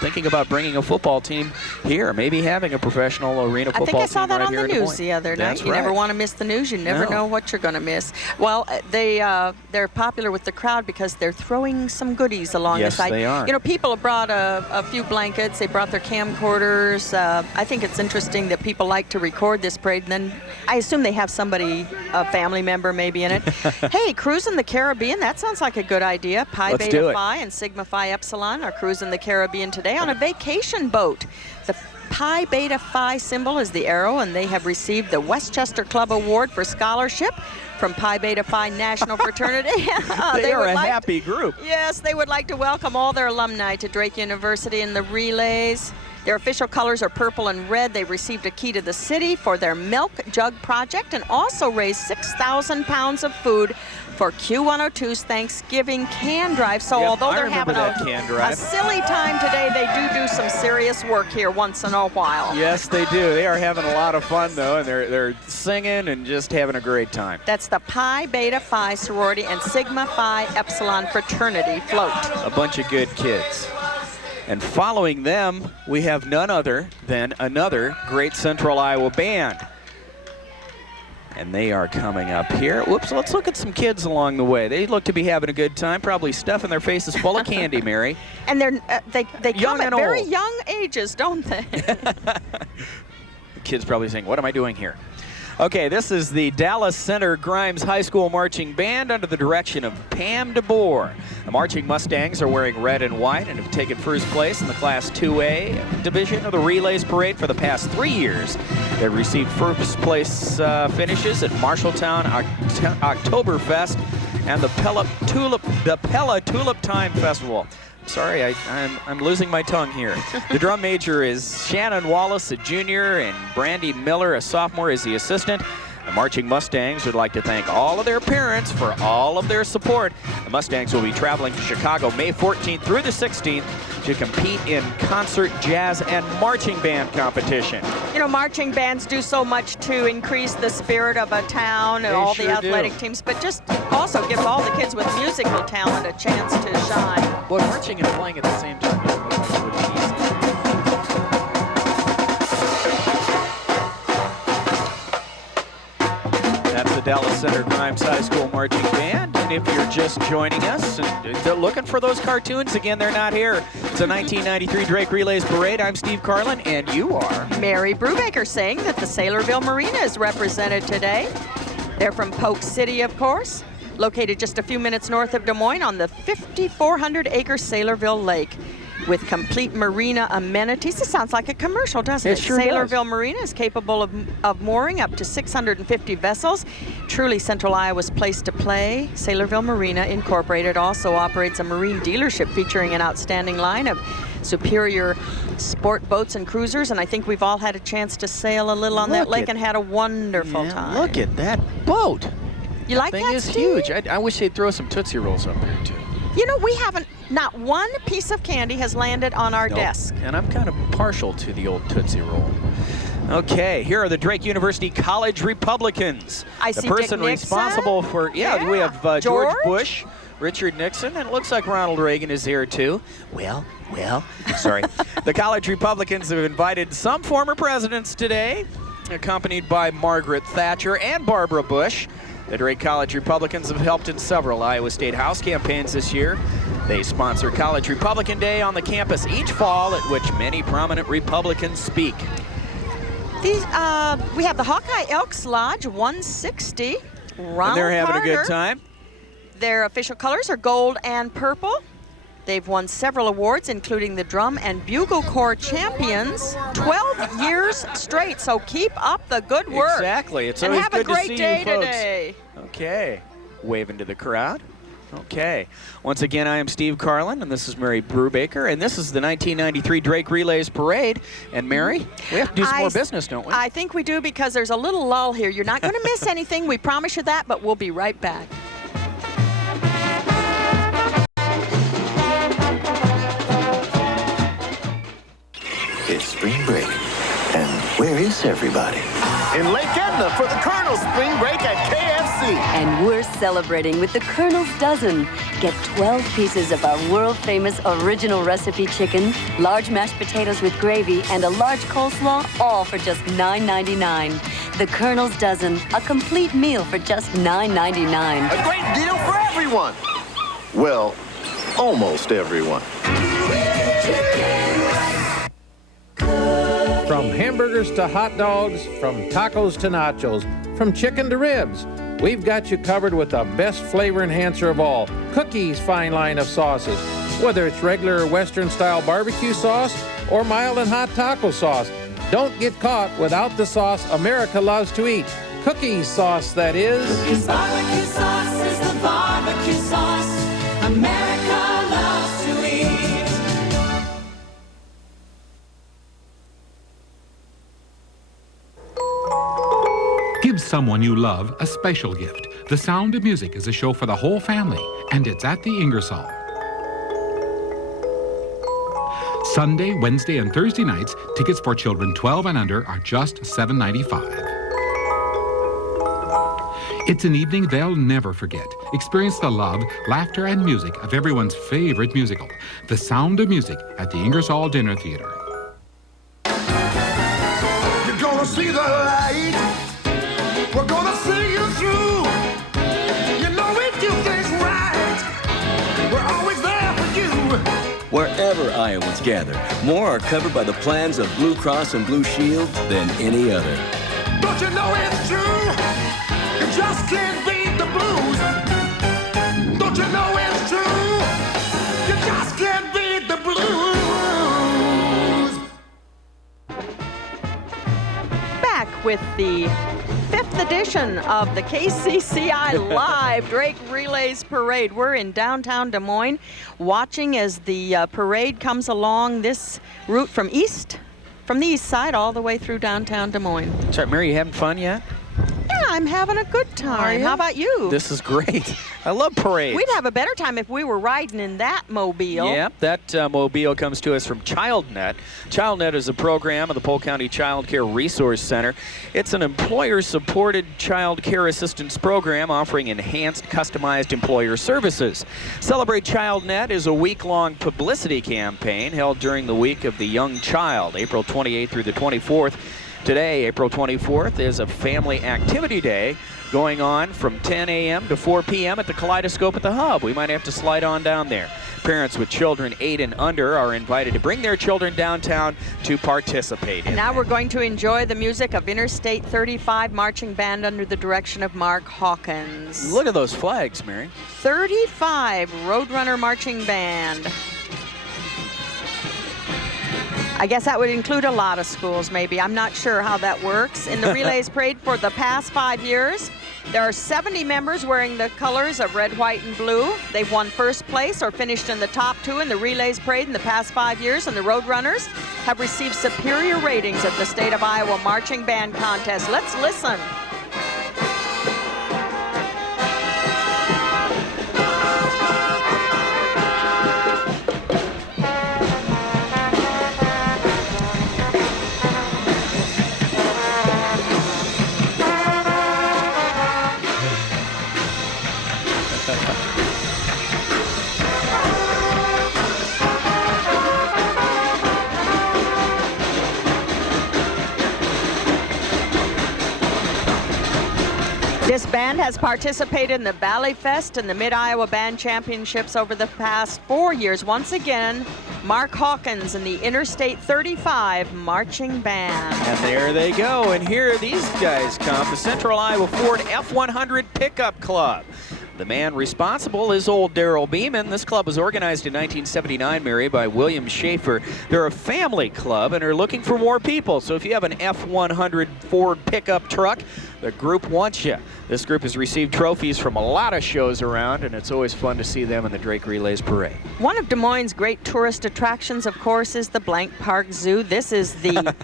thinking about bringing a football team here, maybe having a professional arena football team I think I saw that right on here the in Des news Moines. the other night. That's You right. never want to miss the news. You never No. know what you're going to miss. Well, they're popular with the crowd because they're throwing some goodies along Yes, the side. they are. You know, people have brought a few blankets. They brought their camcorders. I think it's interesting that people like to record this parade, and then I assume they have somebody, a family member maybe in it. Hey, cruising the Caribbean, that sounds like a good idea. Pi Let's do Beta it. Phi and Sigma Phi Epsilon are cruising the Caribbean today on a vacation boat. The Pi Beta Phi symbol is the arrow, and they have received the Westchester Club Award for Scholarship from Pi Beta Phi National Fraternity. They are would a like happy group. Yes, they would like to welcome all their alumni to Drake University in the relays. Their official colors are purple and red. They received a key to the city for their milk jug project and also raised 6,000 pounds of food for Q102's Thanksgiving can drive. So Yep, although I they're remember having that can drive. a silly time today, they do some serious work here once in a while. Yes, they do. They are having a lot of fun, though, and they're singing and just having a great time. That's the Pi Beta Phi sorority and Sigma Phi Epsilon fraternity float. A bunch of good kids. And following them, we have none other than another great Central Iowa band. And they are coming up here. Whoops, let's look at some kids along the way. They look to be having a good time, probably stuffing their faces full of candy, Mary. And they Young come at and very old. young ages, don't they? The kids probably saying, what am I doing here? Okay, this is the Dallas Center Grimes High School Marching Band under the direction of Pam DeBoer. The Marching Mustangs are wearing red and white and have taken first place in the Class 2A division of the Relays Parade for the past 3 years. They've received first place finishes at Marshalltown Oktoberfest and the Pella Tulip Time Festival. Sorry, I'm losing my tongue here. The drum major is Shannon Wallace, a junior, and Brandy Miller, a sophomore, is the assistant. The Marching Mustangs would like to thank all of their parents for all of their support. The Mustangs will be traveling to Chicago May 14th through the 16th to compete in concert, jazz, and marching band competition. You know, marching bands do so much to increase the spirit of a town and They all sure the athletic do. teams, but just also gives all the kids with musical talent a chance to shine. Boy, marching and playing at the same time doesn't look like it would be easy. That's the Dallas Center Grimes High School Marching Band. And if you're just joining us and they're looking for those cartoons, again, they're not here. It's a 1993 Drake Relays Parade. I'm Steve Carlin, and you are Mary Brubaker saying that the Saylorville Marina is represented today. They're from Polk City, of course, located just a few minutes north of Des Moines on the 5,400-acre Saylorville Lake. With complete marina amenities. This sounds like a commercial, doesn't it? It sure does. Saylorville Marina is capable of mooring up to 650 vessels. Truly Central Iowa's place to play. Saylorville Marina Incorporated also operates a marine dealership featuring an outstanding line of superior sport boats and cruisers, and I think we've all had a chance to sail a little on that Look lake at- and had a wonderful Yeah, time. look at that boat. You like Thing that, is Steve? huge. I wish they'd throw some Tootsie Rolls up there, too. You know, we haven't, not one piece of candy has landed on our Nope. desk. And I'm kind of partial to the old Tootsie Roll. Okay, here are the Drake University College Republicans. I the see person Dick Nixon. responsible for, we have George George? Bush, Richard Nixon, and it looks like Ronald Reagan is here too. Well, sorry. The College Republicans have invited some former presidents today, accompanied by Margaret Thatcher and Barbara Bush. The Drake College Republicans have helped in several Iowa State House campaigns this year. They sponsor College Republican Day on the campus each fall, at which many prominent Republicans speak. These, we have the Hawkeye Elks Lodge 160. Ronald And they're having Carter. a good time. Their official colors are gold and purple. They've won several awards, including the Drum and Bugle Corps Champions 12 years straight. So keep up the good work. Exactly. It's and always have good a great to see day you folks. today. Okay. Waving to the crowd. Okay. Once again, I am Steve Carlin, and this is Mary Brubaker, and this is the 1993 Drake Relays Parade. And Mary, we have to do some more business, don't we? I think we do, because there's a little lull here. You're not going to miss anything. We promise you that, but we'll be right back. It's spring break. And where is everybody? In Lake Edna for the Colonel's spring break at KFC. And we're celebrating with the Colonel's Dozen. Get 12 pieces of our world-famous original recipe chicken, large mashed potatoes with gravy, and a large coleslaw, all for just $9.99. The Colonel's Dozen, a complete meal for just $9.99. A great deal for everyone. Well, almost everyone. From hamburgers to hot dogs, from tacos to nachos, from chicken to ribs, we've got you covered with the best flavor enhancer of all, Cookies' fine line of sauces. Whether it's regular Western-style barbecue sauce or mild and hot taco sauce, don't get caught without the sauce America loves to eat. Cookies sauce, that is. Cookies barbecue sauce is the barbecue sauce America loves to eat. Give someone you love a special gift. The Sound of Music is a show for the whole family, and it's at the INGERSOLL. Sunday, Wednesday, and Thursday nights, tickets for children 12 and under are just $7.95. It's an evening they'll never forget. Experience the love, laughter, and music of everyone's favorite musical, The Sound of Music, at the INGERSOLL Dinner Theater. You're gonna see the light. We're gonna see you through. You know we do things right. We're always there for you. Wherever Iowans gather, more are covered by the plans of Blue Cross and Blue Shield than any other. Don't you know it's true? You just can't beat the blues. Don't you know it's true? You just can't beat the blues. Back with the 5th edition of the KCCI Live Drake Relays Parade. We're in downtown Des Moines, watching as the parade comes along this route from the east side all the way through downtown Des Moines. That's right, Mary, you having fun yet? Yeah, I'm having a good time. How about you? This is great. I love parades. We'd have a better time if we were riding in that mobile. Yep, that mobile comes to us from ChildNet. ChildNet is a program of the Polk County Child Care Resource Center. It's an employer-supported child care assistance program offering enhanced, customized employer services. Celebrate ChildNet is a week-long publicity campaign held during the week of the young child, April 28th through the 24th. Today, April 24th, is a family activity day going on from 10 a.m. to 4 p.m. at the Kaleidoscope at the Hub. We might have to slide on down there. Parents with children 8 and under are invited to bring their children downtown to participate in. Now we're going to enjoy the music of Interstate 35 Marching Band under the direction of Mark Hawkins. Look at those flags, Mary. 35 Roadrunner Marching Band. I guess that would include a lot of schools, maybe. I'm not sure how that works. In the Relays Parade for the past 5 years, there are 70 members wearing the colors of red, white, and blue. They've won first place or finished in the top 2 in the Relays Parade in the past 5 years, and the Roadrunners have received superior ratings at the State of Iowa Marching Band Contest. Let's listen. This band has participated in the Valley Fest and the Mid-Iowa Band Championships over the past 4 years. Once again, Mark Hawkins and the Interstate 35 Marching Band. And there they go. And here these guys come, the Central Iowa Ford F100 Pickup Club. The man responsible is old Darrell Beeman. This club was organized in 1979, Mary, by William Schaefer. They're a family club and are looking for more people. So if you have an F-100 Ford pickup truck, the group wants you. This group has received trophies from a lot of shows around, and it's always fun to see them in the Drake Relays Parade. One of Des Moines' great tourist attractions, of course, is the Blank Park Zoo. This is the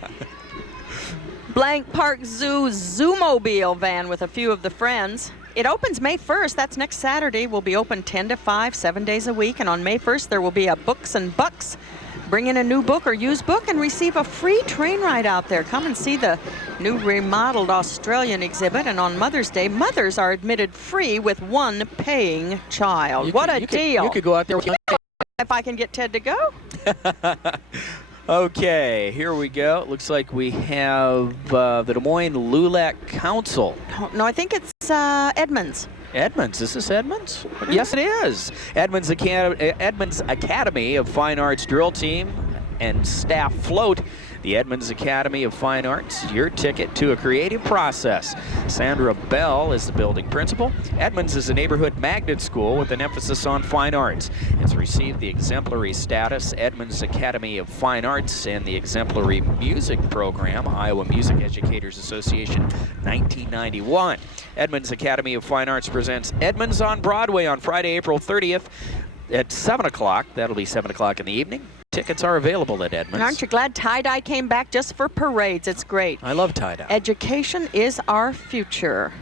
Blank Park Zoo Zoomobile van with a few of the friends. It opens May 1st. That's next Saturday. We'll be open 10 to 5, 7 days a week. And on May 1st, there will be a Books and Bucks. Bring in a new book or used book and receive a free train ride out there. Come and see the new remodeled Australian exhibit. And on Mother's Day, mothers are admitted free with one paying child. What a deal. You could go out there with if I can get Ted to go. Okay, here we go. It looks like we have the Des Moines LULAC Council. No, I think it's Edmonds. Edmonds, is this Edmonds? Yes, it is. Edmonds Academy of Fine Arts drill team and staff float the Edmonds Academy of Fine Arts, your ticket to a creative process. Sandra Bell is the building principal. Edmonds is a neighborhood magnet school with an emphasis on fine arts. It's received the exemplary status Edmonds Academy of Fine Arts and the exemplary music program, Iowa Music Educators Association, 1991. Edmonds Academy of Fine Arts presents Edmonds on Broadway on Friday, April 30th at 7 o'clock. That'll be 7 o'clock in the evening. Tickets are available at Edmonds. And aren't you glad tie-dye came back just for parades? It's great. I love tie-dye. Education is our future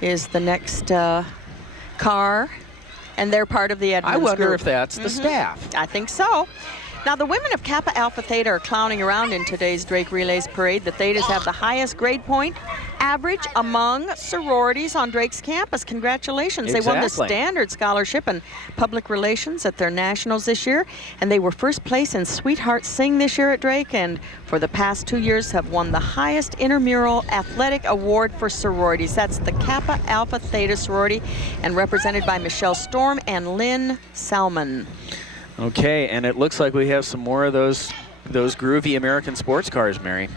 is the next car, and they're part of the Edmonds I wonder group. if that's the staff. I think so. Now, the women of Kappa Alpha Theta are clowning around in today's Drake Relays Parade. The Thetas have the highest grade point average among sororities on Drake's campus. Congratulations. They won the Standard Scholarship in Public Relations at their Nationals this year, and they were first place in Sweetheart Sing this year at Drake, and for the past 2 years have won the highest intramural athletic award for sororities. That's the Kappa Alpha Theta sorority, and represented by Michelle Storm and Lynn Salmon. Okay, and it looks like we have some more of those groovy American sports cars, Mary.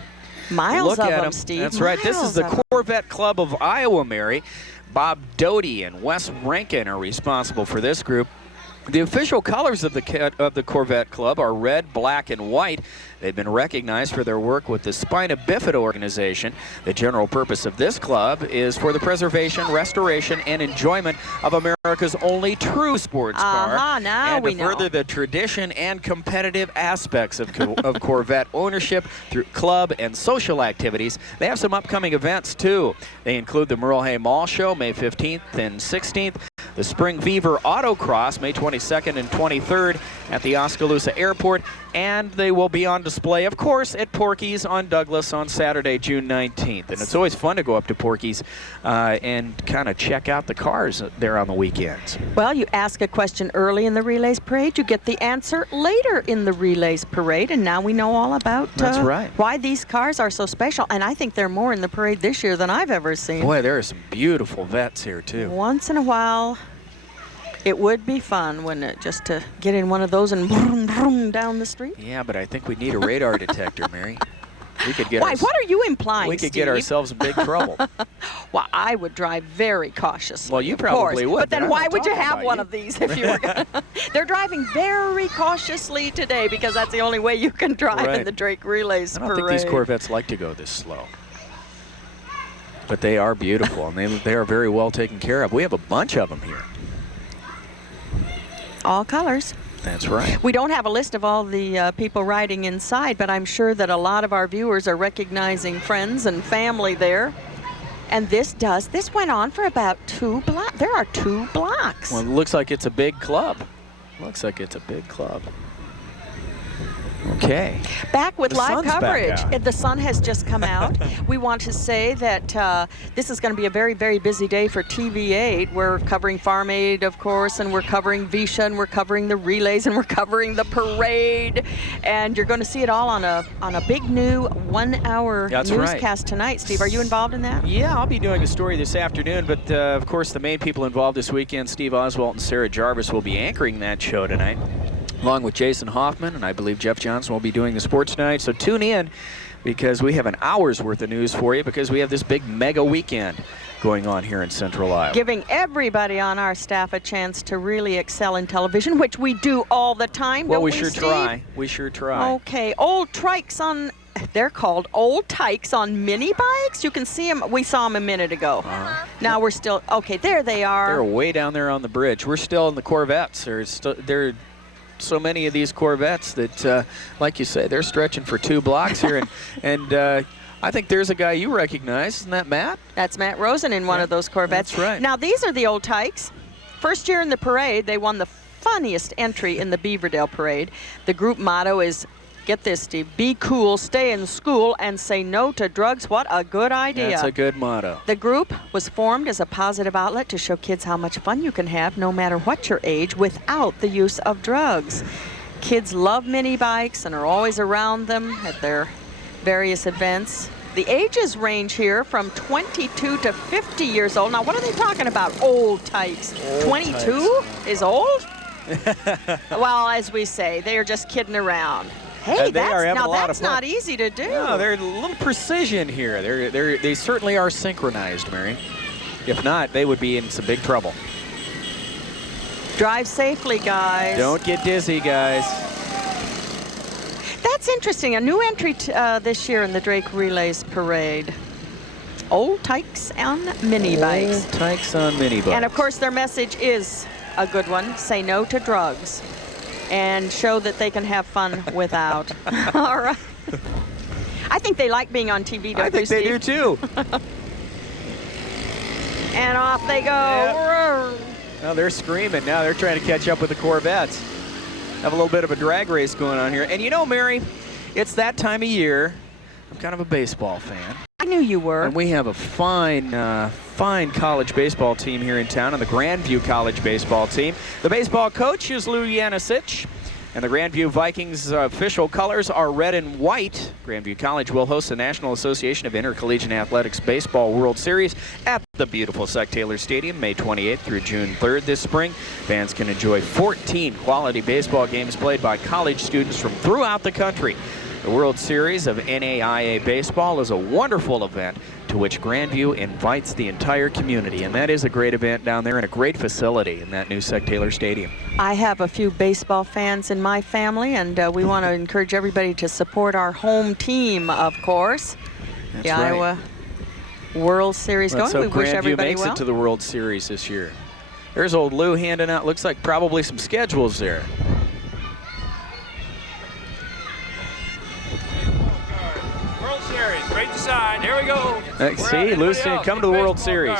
Miles Look of at them, Steve. That's right. This is the Corvette Club of Iowa, Mary. Bob Doty and Wes Rankin are responsible for this group. The official colors of the Corvette Club are red, black, and white. They've been recognized for their work with the Spina Bifida organization. The general purpose of this club is for the preservation, restoration, and enjoyment of America's only true sports car. Now and we to further the tradition and competitive aspects of Corvette ownership through club and social activities. They have some upcoming events, too. They include the Merle Hay Mall Show, May 15th and 16th. The Spring Fever Autocross, May 22nd and 23rd at the Oskaloosa Airport. And they will be on display, of course, at Porky's on Douglas on Saturday, June 19th. And it's always fun to go up to Porky's and kind of check out the cars there on the weekends. Well, you ask a question early in the Relays Parade, you get the answer later in the Relays Parade, and now we know all about why these cars are so special. And I think there are more in the parade this year than I've ever seen. Boy, there are some beautiful vets here, too. Once in a while, it would be fun, wouldn't it, just to get in one of those and vroom, vroom down the street? Yeah, but I think we need a radar detector, Mary. We could get Why? What are you implying, We could Steve? get ourselves in big trouble. Well, I would drive very cautiously. Well, you probably would. But then why would you have one of these if you were gonna? They're driving very cautiously today because that's the only way you can drive in the Drake Relays Parade. I don't think these Corvettes like to go this slow. But they are beautiful, and they are very well taken care of. We have a bunch of them here. All colors. That's right. We don't have a list of all the people riding inside, but I'm sure that a lot of our viewers are recognizing friends and family there. And this went on for about 2 blocks. There are 2 blocks. Well, it looks like it's a big club. Looks like it's a big club. Okay. Back with The live sun's back coverage. out. The sun has just come out. We want to say that this is going to be a very, very busy day for TV8. We're covering Farm Aid, of course, and we're covering Visha, and we're covering the relays, and we're covering the parade. And you're going to see it all on a big new 1-hour newscast tonight. Steve, are you involved in that? Yeah, I'll be doing a story this afternoon, but of course the main people involved this weekend, Steve Oswalt and Sarah Jarvis, will be anchoring that show tonight, along with Jason Hoffman, and I believe Jeff Johnson will be doing the sports tonight. So tune in because we have an hour's worth of news for you because we have this big mega weekend going on here in Central Iowa. Giving everybody on our staff a chance to really excel in television, which we do all the time. Well, don't we sure Steve? try. We sure try. Okay, old trikes on, they're called old tykes on mini bikes. You can see them, we saw them a minute ago. Now we're still, okay, there they are. They're way down there on the bridge. We're still in the Corvettes. There are so many of these Corvettes that, like you say, they're stretching for 2 blocks here. And I think there's a guy you recognize. Isn't that Matt? That's Matt Rosen in one of those Corvettes. That's right. Now, these are the old tykes. First year in the parade, they won the funniest entry in the Beaverdale Parade. The group motto is, get this, Steve, be cool, stay in school, and say no to drugs. What a good idea. That's a good motto. The group was formed as a positive outlet to show kids how much fun you can have, no matter what your age, without the use of drugs. Kids love mini bikes and are always around them at their various events. The ages range here from 22 to 50 years old. Now, what are they talking about? Old tykes. 22 is old? Well, as we say, they are just kidding around. Hey, that's not easy to do. No, there's a little precision here. They certainly are synchronized, Mary. If not, they would be in some big trouble. Drive safely, guys. Don't get dizzy, guys. That's interesting. A new entry this year in the Drake Relays Parade. Old tykes on mini bikes. Old tykes on mini bikes. And of course, their message is a good one. Say no to drugs. And show that they can have fun without. All right. I think they like being on TV, don't you, I think they do too. And off they go. Yep. Now they're screaming. Now they're trying to catch up with the Corvettes. Have a little bit of a drag race going on here. And you know, Mary, it's that time of year. I'm kind of a baseball fan. I knew you were. And we have a fine college baseball team here in town, and the Grandview College baseball team. The baseball coach is Lou Janicic, and the Grandview Vikings official colors are red and white. Grandview College will host the National Association of Intercollegiate Athletics Baseball World Series at the beautiful Sec Taylor Stadium, May 28th through June 3rd this spring. Fans can enjoy 14 quality baseball games played by college students from throughout the country. The World Series of NAIA Baseball is a wonderful event to which Grandview invites the entire community, and that is a great event down there and a great facility in that new Sec Taylor Stadium. I have a few baseball fans in my family, and we want to encourage everybody to support our home team, of course. That's the right. Iowa World Series Let's going. hope We wish Grandview everybody makes well. it to the World Series this year. There's old Lou handing out, looks like probably some schedules there. Right side. Here we go. See, Lou saying, come to the World Series.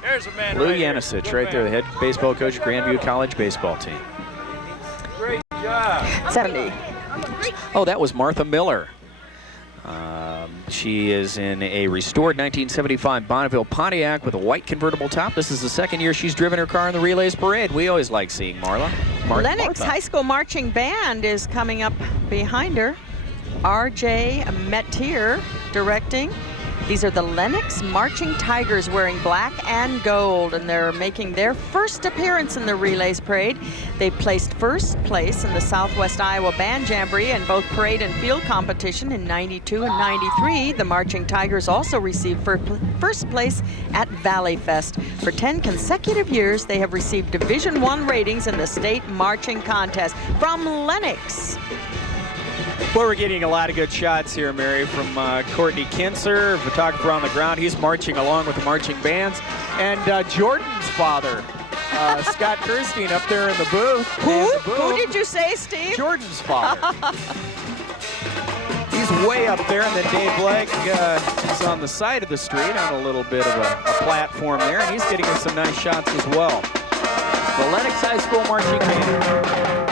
There's a man Lou right here. Janicic right there, the head baseball coach of Grandview College baseball team. Great job. 70. Oh, that was Martha Miller. She is in a restored 1975 Bonneville Pontiac with a white convertible top. This is the second year she's driven her car in the Relays Parade. We always like seeing Lennox Martha. High School Marching Band is coming up behind her. R.J. Metier directing. These are the Lennox Marching Tigers wearing black and gold, and they're making their first appearance in the Relays Parade. They placed first place in the Southwest Iowa Band Jamboree in both parade and field competition in '92 and '93. The Marching Tigers also received first place at Valley Fest. For 10 consecutive years, they have received Division I ratings in the state marching contest. From Lennox. Well, we're getting a lot of good shots here, Mary, from Courtney Kinser, photographer on the ground. He's marching along with the marching bands. And Jordan's father, Scott Kirstein, up there in the booth. Who did you say, Steve? Jordan's father. He's way up there, and then Dave Blake is on the side of the street on a little bit of a platform there, and he's getting us some nice shots as well. The Lennox High School Marching Band.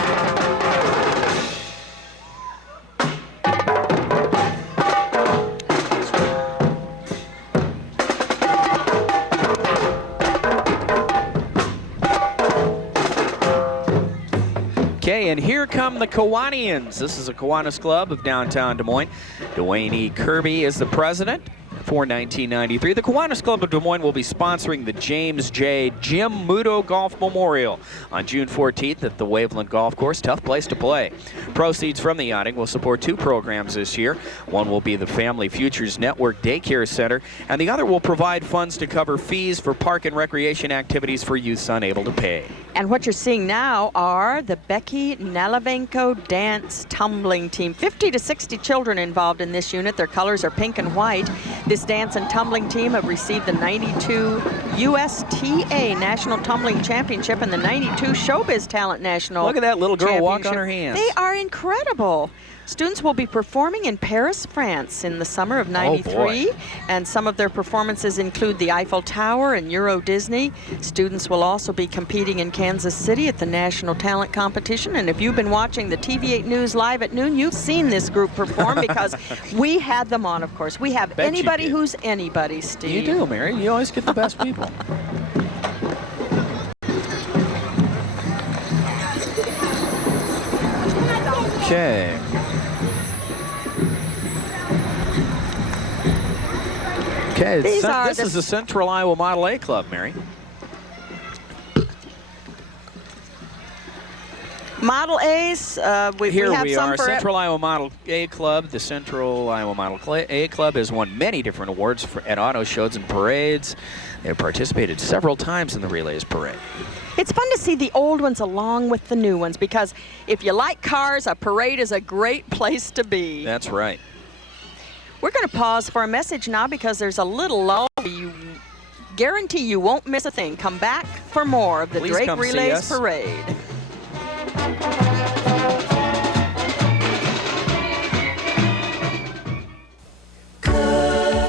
Okay, and here come the Kiwanians. This is a Kiwanis club of downtown Des Moines. Dwayne E. Kirby is the president. for 1993. The Kiwanis Club of Des Moines will be sponsoring the James J. Jim Muto Golf Memorial on June 14th at the Waveland Golf Course. Tough place to play. Proceeds from the outing will support 2 programs this year. One will be the Family Futures Network Daycare Center, and the other will provide funds to cover fees for park and recreation activities for youths unable to pay. And what you're seeing now are the Becky Nalavenko Dance Tumbling Team. 50 to 60 children involved in this unit. Their colors are pink and white. This dance and tumbling team have received the 92 USTA National Tumbling Championship and the 92 Showbiz Talent National Look at that little girl walk on Championship. her hands. They are incredible. Students will be performing in Paris, France in the summer of '93, and some of their performances include the Eiffel Tower and Euro Disney. Students will also be competing in Kansas City at the National Talent Competition, and if you've been watching the TV8 News Live at noon, you've seen this group perform because we had them on, of course. We have Bet you anybody did. who's anybody, Steve. You do, Mary. You always get the best people. Okay. Okay, this is the Central Iowa Model A Club, Mary. Model A's, we Here have we some are, for Central Iowa Model A Club. The Central Iowa Model A Club has won many different awards at auto shows and parades. They have participated several times in the Relays Parade. It's fun to see the old ones along with the new ones because if you like cars, a parade is a great place to be. That's right. We're going to pause for a message now because there's a little lull. You guarantee you won't miss a thing. Come back for more of the Please Drake come see Relays us. Parade.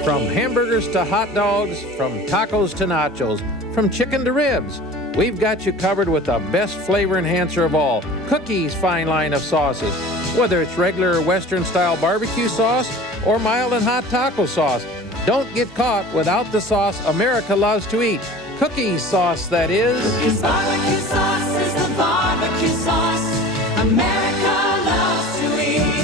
From hamburgers to hot dogs, from tacos to nachos, from chicken to ribs, we've got you covered with the best flavor enhancer of all, Cookies' fine line of sauces. Whether it's regular Western-style barbecue sauce or mild and hot taco sauce, don't get caught without the sauce America loves to eat. Cookies sauce, that is. Cookies barbecue sauce is the barbecue sauce America loves to eat.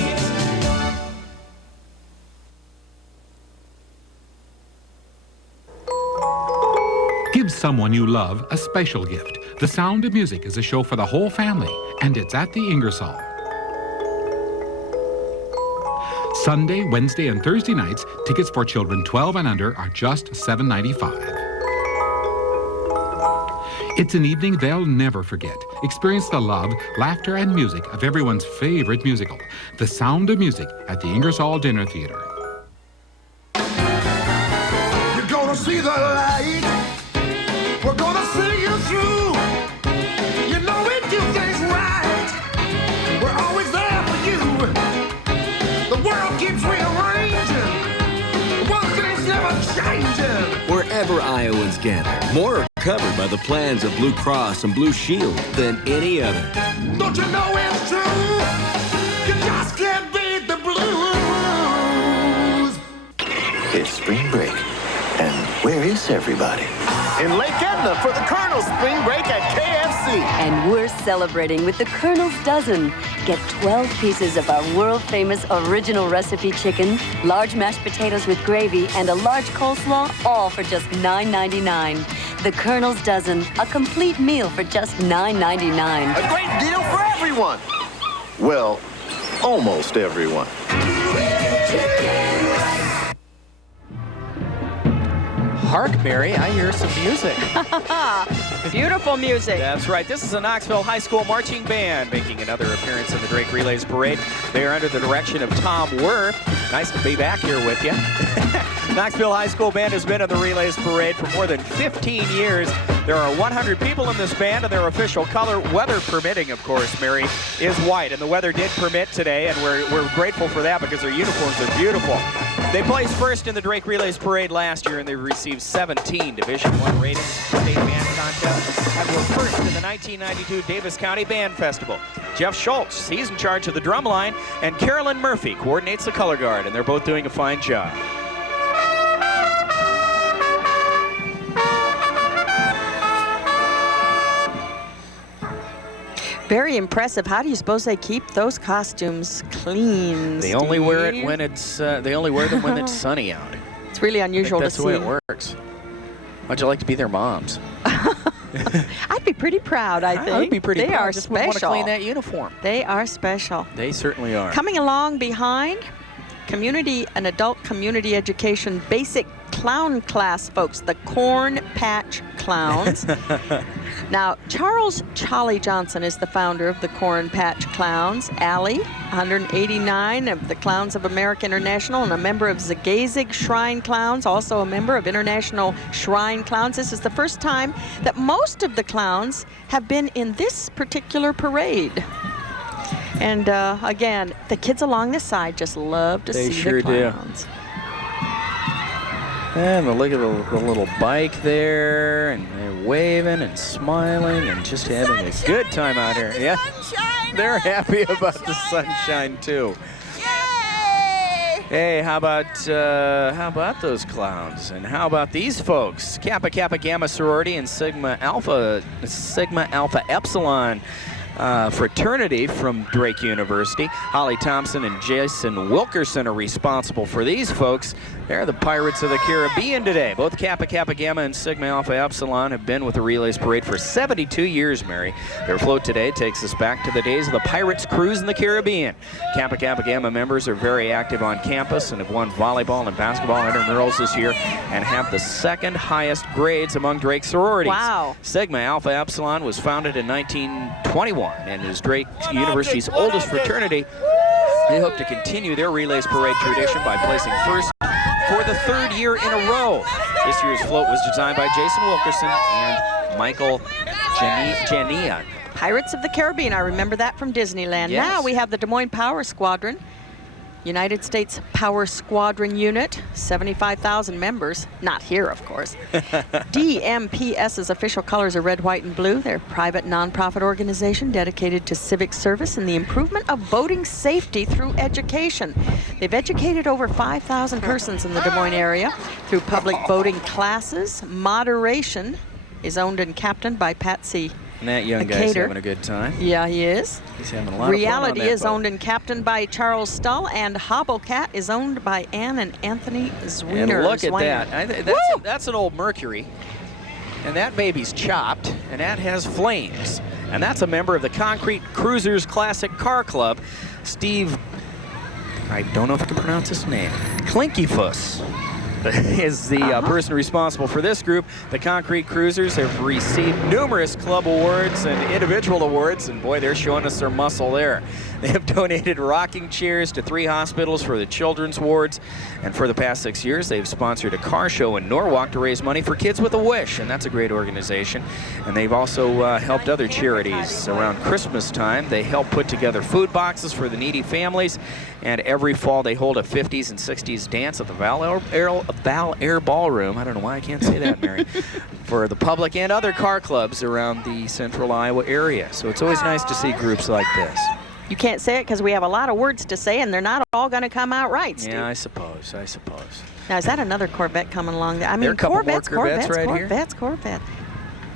Give someone you love a special gift. The Sound of Music is a show for the whole family, and it's at the Ingersoll. Sunday, Wednesday, and Thursday nights, tickets for children 12 and under are just $7.95. It's an evening they'll never forget. Experience the love, laughter, and music of everyone's favorite musical, The Sound of Music, at the Ingersoll Dinner Theater. You're gonna see the light. We're gonna see you through. You know we do things right. We're always there for you. The world keeps rearranging. One thing's never changing. Wherever Iowans gather, more are covered by the plans of Blue Cross and Blue Shield than any other. Don't you know it's true? You just can't beat the blues. It's spring break. And where is everybody? In Lake Edna for the Colonel's spring break at KFC. And we're celebrating with the Colonel's Dozen. Get 12 pieces of our world-famous original recipe chicken, large mashed potatoes with gravy, and a large coleslaw, all for just $9.99. The Colonel's Dozen, a complete meal for just $9.99. A great deal for everyone. Well, almost everyone. Hark, Mary, I hear some music. Beautiful music. That's right. This is the Knoxville High School Marching Band making another appearance in the Drake Relays Parade. They are under the direction of Tom Worth. Nice to be back here with you. Knoxville High School Band has been in the Relays Parade for more than 15 years. There are 100 people in this band, and their official color, weather permitting, of course, Mary, is white. And the weather did permit today, and we're grateful for that because their uniforms are beautiful. They placed first in the Drake Relays Parade last year, and they received 17 Division I ratings state band contest, and were first in the 1992 Davis County Band Festival. Jeff Schultz, he's in charge of the drum line, and Carolyn Murphy coordinates the color guard, and they're both doing a fine job. Very impressive. How do you suppose they keep those costumes clean? They only wear it when it's. They only wear them when it's sunny out. It's It's really unusual to That's see. the way it works. How'd you like to be their moms? I'd be pretty proud, I think. I would be pretty they proud. are Just special. wouldn't want to clean that uniform. They are special. They certainly are. Coming along behind, community and adult community education basic clown class folks, the Corn Patch Clowns. Now, Charles Charlie Johnson is the founder of the Corn Patch Clowns. Allie, 189 of the Clowns of America International and a member of Zagazig Shrine Clowns, also a member of International Shrine Clowns. This is the first time that most of the clowns have been in this particular parade. And again, the kids along this side just love to see the clowns. And look at the little bike there, and they're waving and smiling and just having a good time out here. Yeah, they're happy about the sunshine too. Hey, how about those clowns? And how about these folks? Kappa Kappa Gamma sorority and Sigma Alpha Epsilon fraternity from Drake University. Holly Thompson and Jason Wilkerson are responsible for these folks. They're the Pirates of the Caribbean today. Both Kappa Kappa Gamma and Sigma Alpha Epsilon have been with the Relays Parade for 72 years, Mary. Their float today takes us back to the days of the Pirates cruise in the Caribbean. Kappa Kappa Gamma members are very active on campus and have won volleyball and basketball intramurals this year and have the second highest grades among Drake sororities. Wow. Sigma Alpha Epsilon was founded in 1921 and is Drake University's oldest fraternity. They hope to continue their Relays Parade tradition by placing first for the third year in a row. This year's float was designed by Jason Wilkerson and Michael Jania. Pirates of the Caribbean, I remember that from Disneyland. Yes. Now we have the Des Moines Power Squadron, United States Power Squadron Unit, 75,000 members. Not here, of course. DMPS's official colors are red, white, and blue. They're a private nonprofit organization dedicated to civic service and the improvement of voting safety through education. They've educated over 5,000 persons in the Des Moines area through public voting classes. Moderation is owned and captained by Patsy. And that young guy's having a good time. Yeah, he is. He's having a lot Reality of fun on that is boat. owned and captained by Charles Stull, and Hobblecat is owned by Ann and Anthony Zwiener. And look at that. That's an old Mercury. And that baby's chopped, and that has flames. And that's a member of the Concrete Cruisers Classic Car Club, Steve, I don't know if I can pronounce his name, Klinkyfuss is the person responsible for this group. The Concrete Cruisers have received numerous club awards and individual awards, and boy, they're showing us their muscle there. They have donated rocking chairs to 3 hospitals for the children's wards, and for the past 6 years, they've sponsored a car show in Norwalk to raise money for Kids with a Wish, and that's a great organization. And they've also helped other charities around Christmas time. They help put together food boxes for the needy families, and every fall they hold a 50s and 60s dance at the Val Air Ballroom. I don't know why I can't say that, Mary. For the public and other car clubs around the central Iowa area. So it's always nice to see groups like this. You can't say it because we have a lot of words to say, and they're not all going to come out right, Steve. Yeah, I suppose. Now, is that another Corvette coming along there? I There are mean, a couple more Corvettes. Corvette.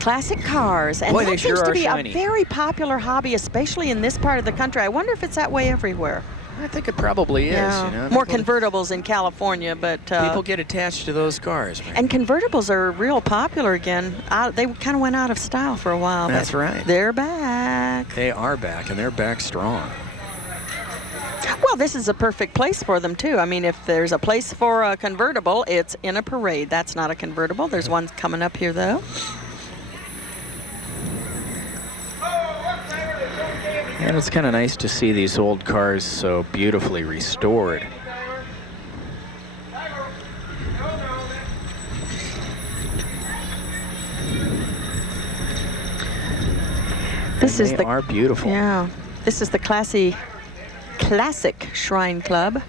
Classic cars. And Boy, that they seems sure to are be shiny. a very popular hobby, especially in this part of the country. I wonder if it's that way everywhere. I think it probably is. Yeah. You know? More convertibles in California, but... People get attached to those cars, man. And convertibles are real popular again. They kind of went out of style for a while. That's but right. They're back. They are back, and they're back strong. Well, this is a perfect place for them, too. I mean, if there's a place for a convertible, it's in a parade. That's not a convertible. There's one coming up here, though. And it's kind of nice to see these old cars so beautifully restored. They are beautiful. Yeah. This is the Classic Shrine Club.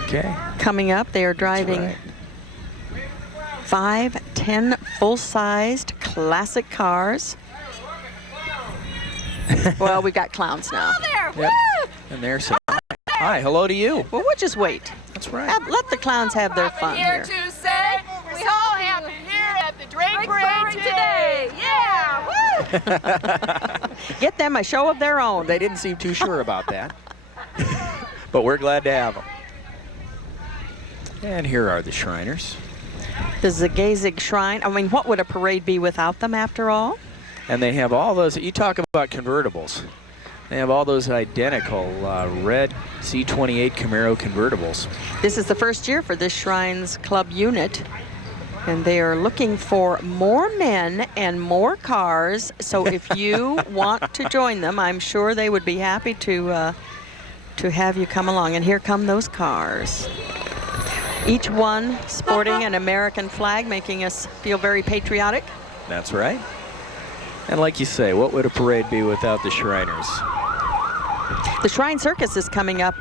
Okay. Coming up, they are driving 5, 10 full-sized classic cars. Well, we've got clowns now. Yep. And there's hi, hello to you. Well, we'll just wait. That's right. Let the clowns have their fun here. to say we all have here at the Drake Parade today. Yeah, woo! Get them a show of their own. They didn't seem too sure about that. But we're glad to have them. And here are the Shriners. The Zagazig Shrine. I mean, what would a parade be without them after all? And they have all those, you talk about convertibles. They have all those identical red C28 Camaro convertibles. This is the first year for this Shrines Club unit. And they are looking for more men and more cars. So if you want to join them, I'm sure they would be happy to have you come along. And here come those cars. Each one sporting an American flag, making us feel very patriotic. That's right. And like you say, what would a parade be without the Shriners? The Shrine Circus is coming up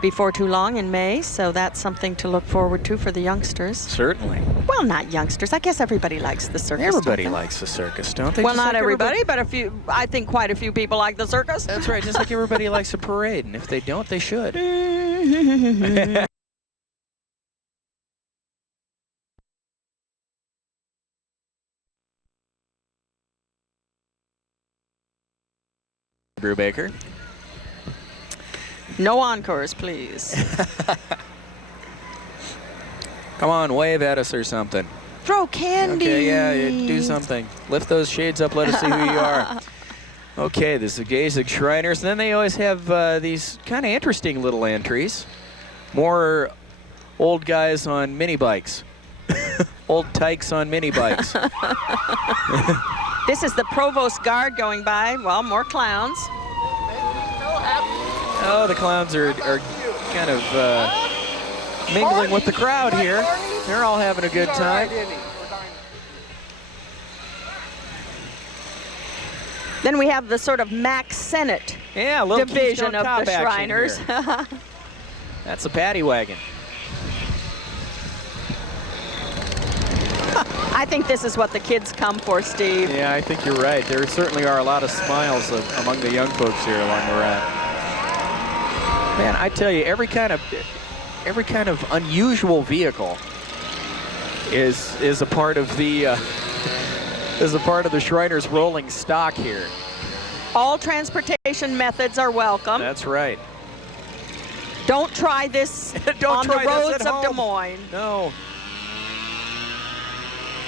before too long in May, so that's something to look forward to for the youngsters. Certainly. Well, not youngsters. I guess everybody likes the circus. Everybody likes the circus, don't they? Well, Just not like everybody, but a few. I think quite a few people like the circus. That's right, just like everybody likes a parade, and if they don't, they should. Brubaker. No encores, please. Come on, wave at us or something. Throw candy. Okay, yeah, do something. Lift those shades up, let us see who you are. Okay, this is the Zagazig Shriners. And then they always have these kind of interesting little entries. More old guys on mini bikes. Old tykes on mini bikes. This is the Provost Guard going by. Well, more clowns. Oh, the clowns are kind of mingling with the crowd here. They're all having a good time. Then we have the sort of Mac Senate division of the Shriners. That's a paddy wagon. I think this is what the kids come for, Steve. Yeah, I think you're right. There certainly are a lot of smiles among the young folks here along the route. Man, I tell you, every kind of unusual vehicle is a part of the Shriners rolling stock here. All transportation methods are welcome. That's right. Don't try this on the roads of Des Moines. No.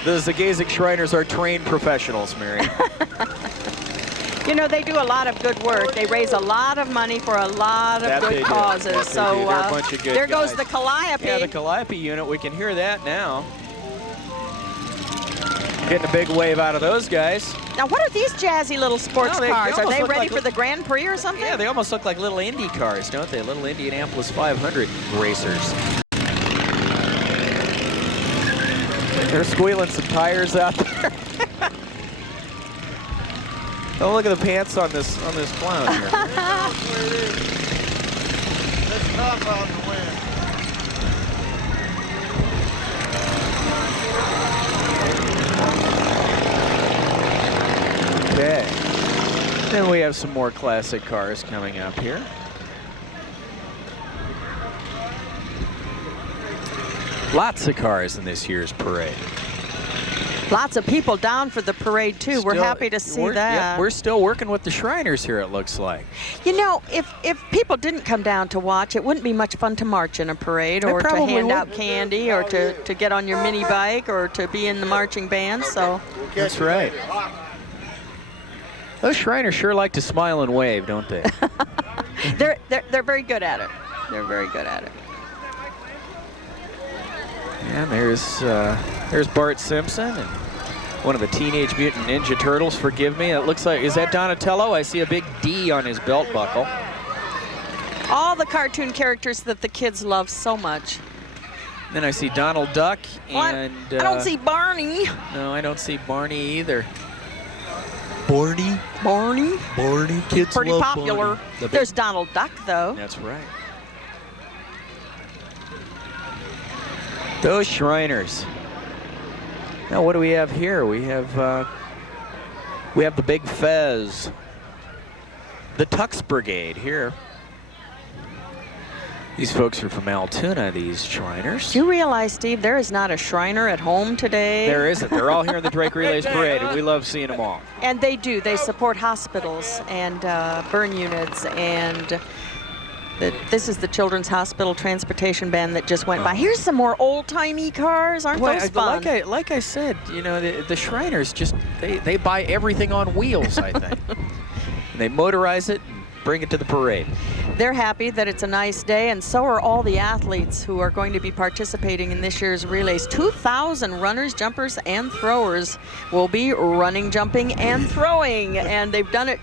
The Zagazig Shriners are trained professionals, Mary. You know, they do a lot of good work. They raise a lot of money for a lot of good causes. So they're a bunch of good there goes guys. the Calliope. Yeah, the Calliope unit. We can hear that now. Getting a big wave out of those guys. Now, what are these jazzy little sports they cars? Are almost they look ready like for the Grand Prix or something? Yeah, they almost look like little Indy cars, don't they? Little Indianapolis 500 racers. They're squealing some tires out there. Oh, look at the pants on this clown here. It's tough out in the wind. Okay. Then we have some more classic cars coming up here. Lots of cars in this year's parade. Lots of people down for the parade, too. We're happy to see that. Yep, we're still working with the Shriners here, it looks like. You know, if people didn't come down to watch, it wouldn't be much fun to march in a parade or to hand out candy or to get on your mini bike or to be in the marching band. So that's right. Those Shriners sure like to smile and wave, don't they? they're very good at it. They're very good at it. And there's Bart Simpson and one of the Teenage Mutant Ninja Turtles. Forgive me. It looks like, is that Donatello? I see a big D on his belt buckle. All the cartoon characters that the kids love so much. Then I see Donald Duck and... I don't see Barney. No, I don't see Barney either. Barney? Barney, kids Pretty love popular. Barney. There's Donald Duck, though. That's right. Those Shriners. Now, what do we have here? We have the Big Fez, the Tux Brigade here. These folks are from Altoona, these Shriners. Do you realize, Steve, there is not a Shriner at home today? There isn't. They're all here in the Drake Relays Parade, and we love seeing them all. And they do. They support hospitals and burn units and This is the Children's Hospital Transportation Band that just went by. Here's some more old-timey cars. Aren't those fun? Like I said, you know, the Shriners just, they buy everything on wheels, I think. And they motorize it and bring it to the parade. They're happy that it's a nice day, and so are all the athletes who are going to be participating in this year's relays. 2,000 runners, jumpers, and throwers will be running, jumping, and throwing, and they've done it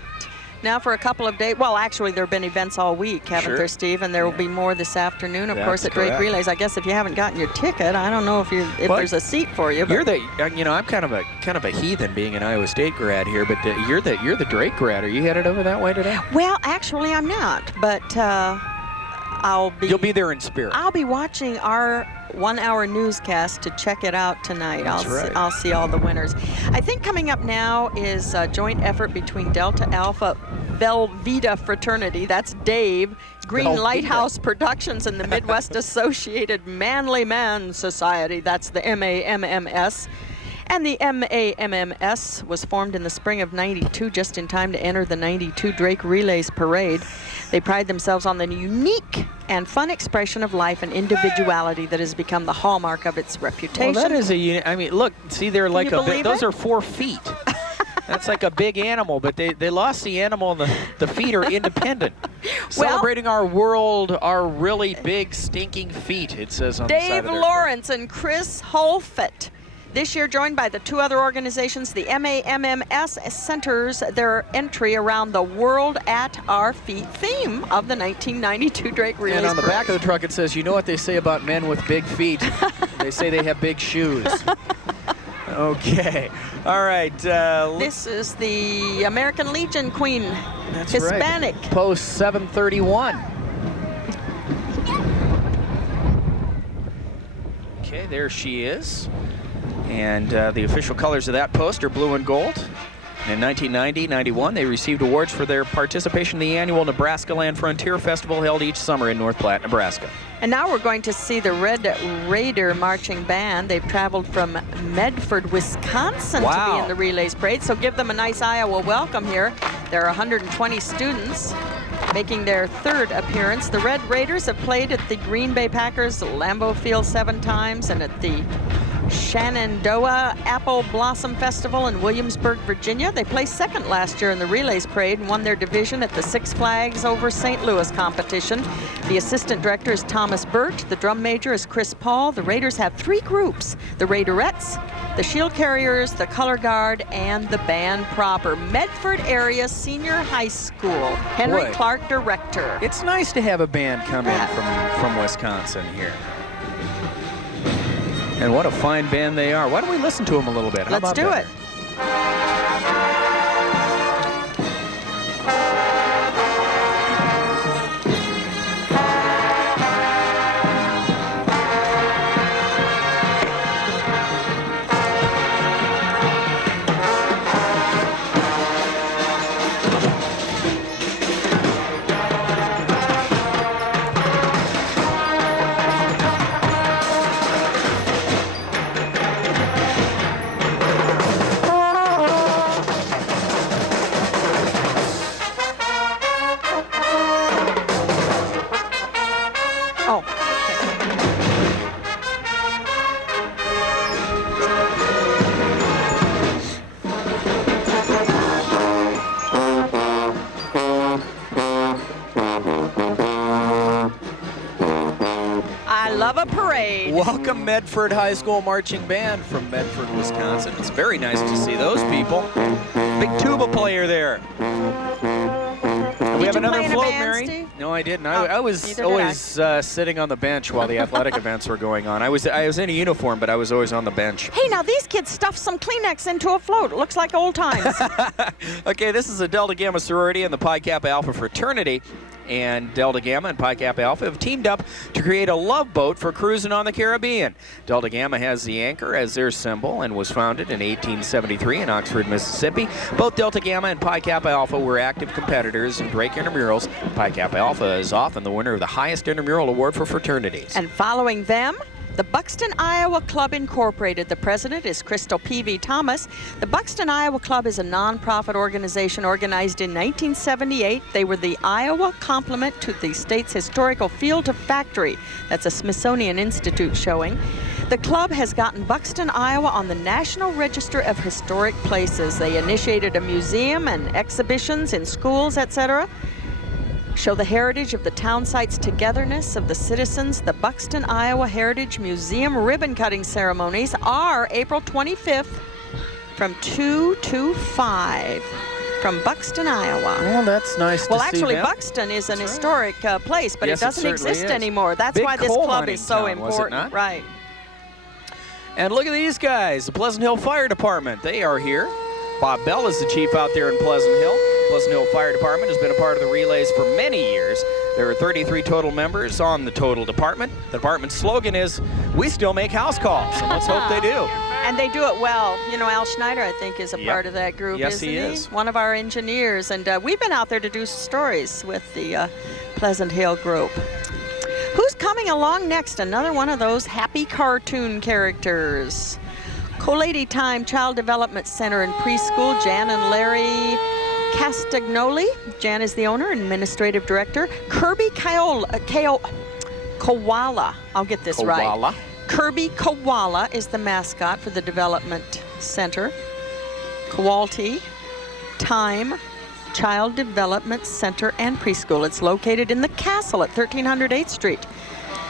now for a couple of days. Well, actually, there have been events all week, haven't there, Steve? And there will be more this afternoon, of course, at Drake Relays. I guess if you haven't gotten your ticket, I don't know if there's a seat for you. But you're the, you know, I'm kind of a heathen being an Iowa State grad here, but you're the Drake grad. Are you headed over that way today? Well, actually, I'm not, but you'll be there in spirit. I'll be watching our 1-hour newscast to check it out tonight. That's I'll see all the winners. I think coming up now is a joint effort between Delta Alpha Velveeta Fraternity, that's Dave, Green Velveeta. Lighthouse Productions, and the Midwest Associated Manly Man Society, that's the MAMMS. And the MAMMS was formed in the spring of '92, just in time to enter the '92 Drake Relays Parade. They pride themselves on the unique and fun expression of life and individuality that has become the hallmark of its reputation. Well, that is I mean, look, see, they're like you believe those it? are 4 feet. That's like a big animal, but they lost the animal and the feet are independent. Celebrating our world, our really big stinking feet, it says on the side Dave of their Lawrence and Chris Holfett. This year joined by the 2 other organizations, the MAMMS centers their entry around the World at Our Feet theme of the 1992 Drake Relays And on the Parade. back of the truck it says, you know what they say about men with big feet? They say they have big shoes. Okay. All right. This is the American Legion Queen, That's Hispanic. Right. Post 731. Okay, there she is. And the official colors of that post are blue and gold. And in 1990-91, they received awards for their participation in the annual Nebraska Land Frontier Festival held each summer in North Platte, Nebraska. And now we're going to see the Red Raider Marching Band. They've traveled from Medford, Wisconsin to be in the Relays Parade, so give them a nice Iowa welcome here. There are 120 students making their 3rd appearance. The Red Raiders have played at the Green Bay Packers Lambeau Field 7 times and at the Shenandoah Apple Blossom Festival in Williamsburg, Virginia. They placed 2nd last year in the Relays Parade and won their division at the Six Flags Over St. Louis competition. The assistant director is Thomas Burt. The drum major is Chris Paul. The Raiders have 3 groups: the Raiderettes, the Shield Carriers, the Color Guard, and the band proper. Medford Area Senior High School. Henry Boy. Clark, director. It's nice to have a band come in from Wisconsin here. And what a fine band they are. Why don't we listen to them a little bit? How Let's about do that? it. I love a parade. Welcome Medford High School Marching Band from Medford, Wisconsin. It's very nice to see those people. Big tuba player there. We have another float, Mary. No, I didn't. I was always sitting on the bench while the athletic events were going on. I was in a uniform, but I was always on the bench. Hey, now these kids stuffed some Kleenex into a float. It looks like old times. Okay, this is a Delta Gamma sorority and the Pi Kappa Alpha fraternity. And Delta Gamma and Pi Kappa Alpha have teamed up to create a love boat for cruising on the Caribbean. Delta Gamma has the anchor as their symbol and was founded in 1873 in Oxford, Mississippi. Both Delta Gamma and Pi Kappa Alpha were active competitors in Drake intramurals. Pi Kappa Alpha is often the winner of the highest intramural award for fraternities. And following them, The Buxton, Iowa Club Incorporated. The president is Crystal P.V. Thomas. The Buxton, Iowa Club is a nonprofit organization organized in 1978. They were the Iowa complement to the state's historical Field to Factory. That's a Smithsonian Institute showing. The club has gotten Buxton, Iowa on the National Register of Historic Places. They initiated a museum and exhibitions in schools, etc. Show the heritage of the town site's togetherness of the citizens. The Buxton, Iowa Heritage Museum ribbon-cutting ceremonies are April 25th from 2 to 5 from Buxton, Iowa. Well, that's nice to see. Well, actually, them. Buxton is an historic place, but Yes, it doesn't certainly exist is. anymore. That's Big why this coal club mining is so town, was it important. not? Right. And look at these guys, the Pleasant Hill Fire Department. They are here. Bob Bell is the chief out there in Pleasant Hill. Pleasant Hill Fire Department has been a part of the relays for many years. There are 33 total members on the total department. The department's slogan is, "We still make house calls," and let's hope they do. And they do it well. You know, Al Schneider, I think, is a part of that group, Yes, isn't he is. One of our engineers. And we've been out there to do stories with the Pleasant Hill group. Who's coming along next? Another one of those happy cartoon characters. Colady Time Child Development Center and Preschool, Jan and Larry Castagnoli. Jan is the owner and administrative director. Kirby Koala. I'll get this Koala. right. Kirby Koala is the mascot for the development center. Colady Time Child Development Center and Preschool. It's located in the Castle at 1300 8th Street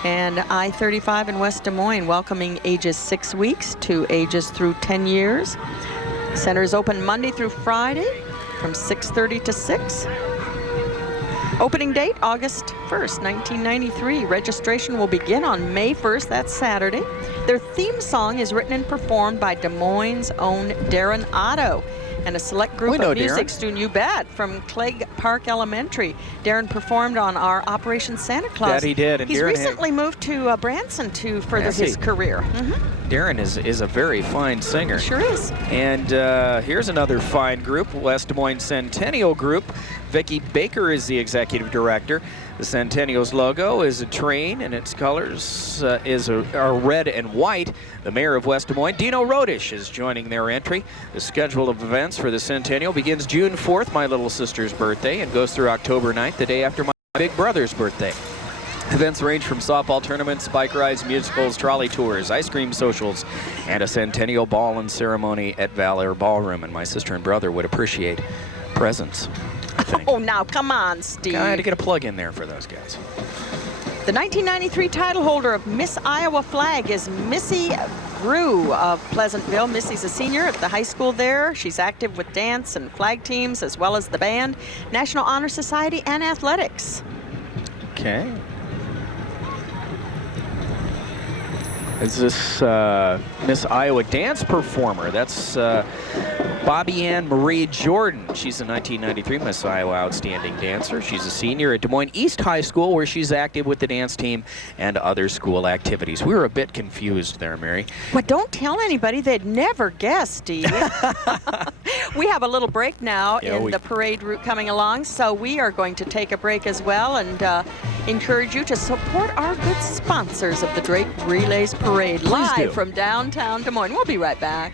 and I-35 in West Des Moines, welcoming ages 6 weeks to ages through 10 years. Center is open Monday through Friday from 6:30 to 6. Opening date, August 1st, 1993. Registration will begin on May 1st, that's Saturday. Their theme song is written and performed by Des Moines' own Darren Otto and a select We group know of music Darren. students, you bet, from Clegg Park Elementary. Darren performed on our Operation Santa Claus. That he did, and He's Darren had- recently moved to Branson to further Has his he? career. Darren is a very fine singer. Sure is. And here's another fine group, West Des Moines Centennial Group. Vicki Baker is the executive director. The Centennial's logo is a train, and its colors are red and white. The mayor of West Des Moines, Dino Rodish, is joining their entry. The schedule of events for the Centennial begins June 4th, my little sister's birthday, and goes through October 9th, the day after my big brother's birthday. Events range from softball tournaments, bike rides, musicals, trolley tours, ice cream socials, and a Centennial ball and ceremony at Valor Ballroom. And my sister and brother would appreciate presents. Oh, now, come on, Steve. I had to get a plug in there for those guys. The 1993 title holder of Miss Iowa flag is Missy Brew of Pleasantville. Missy's a senior at the high school there. She's active with dance and flag teams as well as the band, National Honor Society, and athletics. Okay. Is this Miss Iowa dance performer? That's Bobby Ann Marie Jordan. She's a 1993 Miss Iowa Outstanding Dancer. She's a senior at Des Moines East High School, where she's active with the dance team and other school activities. We were a bit confused there, Mary. Well, don't tell anybody. They'd never guess, Steve. We have a little break now in the parade route coming along, so we are going to take a break as well and encourage you to support our good sponsors of the Drake Relays Parade live from downtown Des Moines. We'll be right back.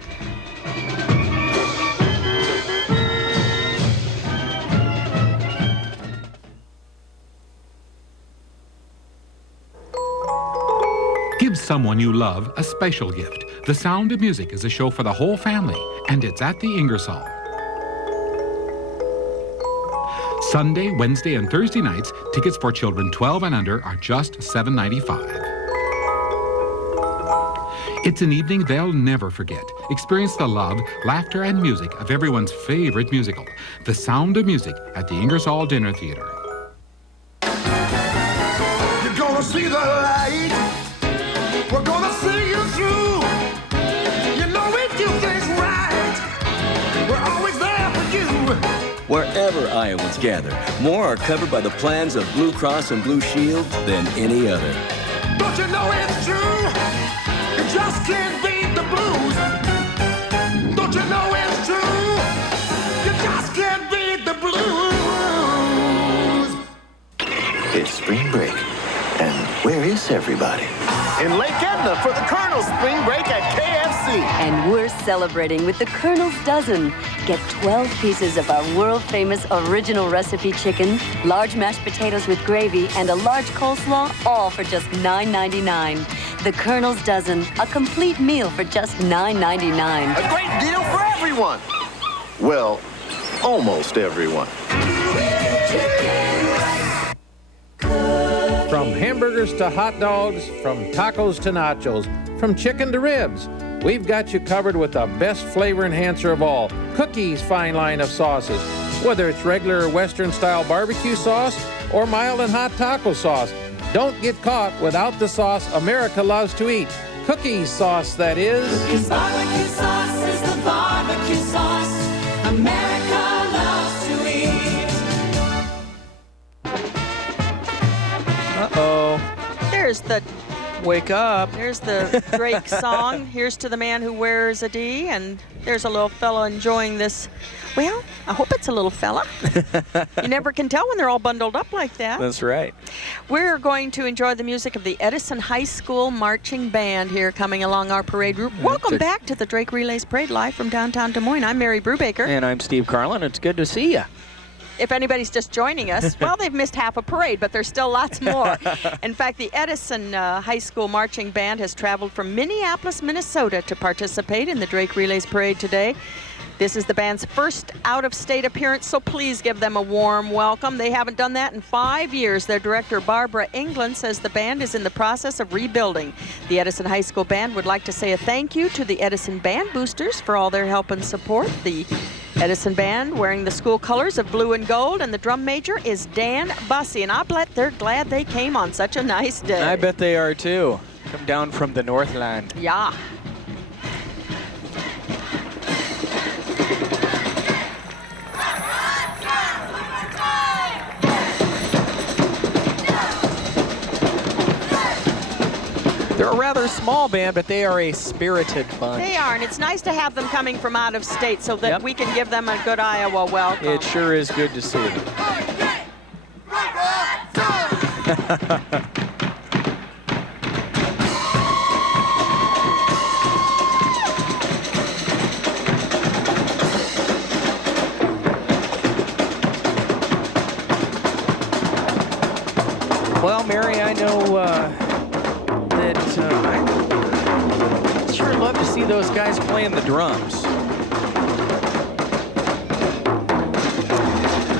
Give someone you love a special gift. The Sound of Music is a show for the whole family, and it's at the Ingersoll. Sunday, Wednesday, and Thursday nights, tickets for children 12 and under are just $7.95. It's an evening they'll never forget. Experience the love, laughter, and music of everyone's favorite musical, The Sound of Music, at the Ingersoll Dinner Theater. You're gonna see the light. We're gonna see you through. You know we do things right. We're always there for you. Wherever Iowans gather, more are covered by the plans of Blue Cross and Blue Shield than any other. Don't you know it's true? You just can't beat the blues. Don't you know it's true? You just can't beat the blues. It's spring break. And where is everybody? in Lake Edna for the Colonel's Spring Break at KFC. And we're celebrating with the Colonel's Dozen. Get 12 pieces of our world-famous original recipe chicken, large mashed potatoes with gravy, and a large coleslaw, all for just $9.99. The Colonel's Dozen, a complete meal for just $9.99. A great deal for everyone. Well, almost everyone. From hamburgers to hot dogs, from tacos to nachos, from chicken to ribs, we've got you covered with the best flavor enhancer of all, Cookies' fine line of sauces. Whether it's regular Western-style barbecue sauce or mild and hot taco sauce, don't get caught without the sauce America loves to eat. Cookies sauce, that is. Cookies barbecue sauce is the barbecue sauce America loves to eat. Uh-oh. There's the Wake Up. There's the Drake song. Here's to the man who wears a D. And there's a little fella enjoying this. Well, I hope it's a little fella. You never can tell when they're all bundled up like that. That's right. We're going to enjoy the music of the Edison High School Marching Band here coming along our parade route. Welcome back to the Drake Relays Parade live from downtown Des Moines. I'm Mary Brubaker. And I'm Steve Carlin. It's good to see you. If anybody's just joining us, well, they've missed half a parade, but there's still lots more. In fact, the Edison High School Marching Band has traveled from Minneapolis, Minnesota to participate in the Drake Relays Parade today. This is the band's first out-of-state appearance, so please give them a warm welcome. They haven't done that in 5 years. Their director, Barbara England, says the band is in the process of rebuilding. The Edison High School Band would like to say a thank you to the Edison Band Boosters for all their help and support. The Edison Band wearing the school colors of blue and gold, and the drum major is Dan Bussey, and I bet they're glad they came on such a nice day. I bet they are too. Come down from the Northland. Yeah. They're a rather small band, but they are a spirited bunch. They are, and it's nice to have them coming from out of state so that we can give them a good Iowa welcome. It sure is good to see them. Well, Mary, I know that I'd sure love to see those guys playing the drums.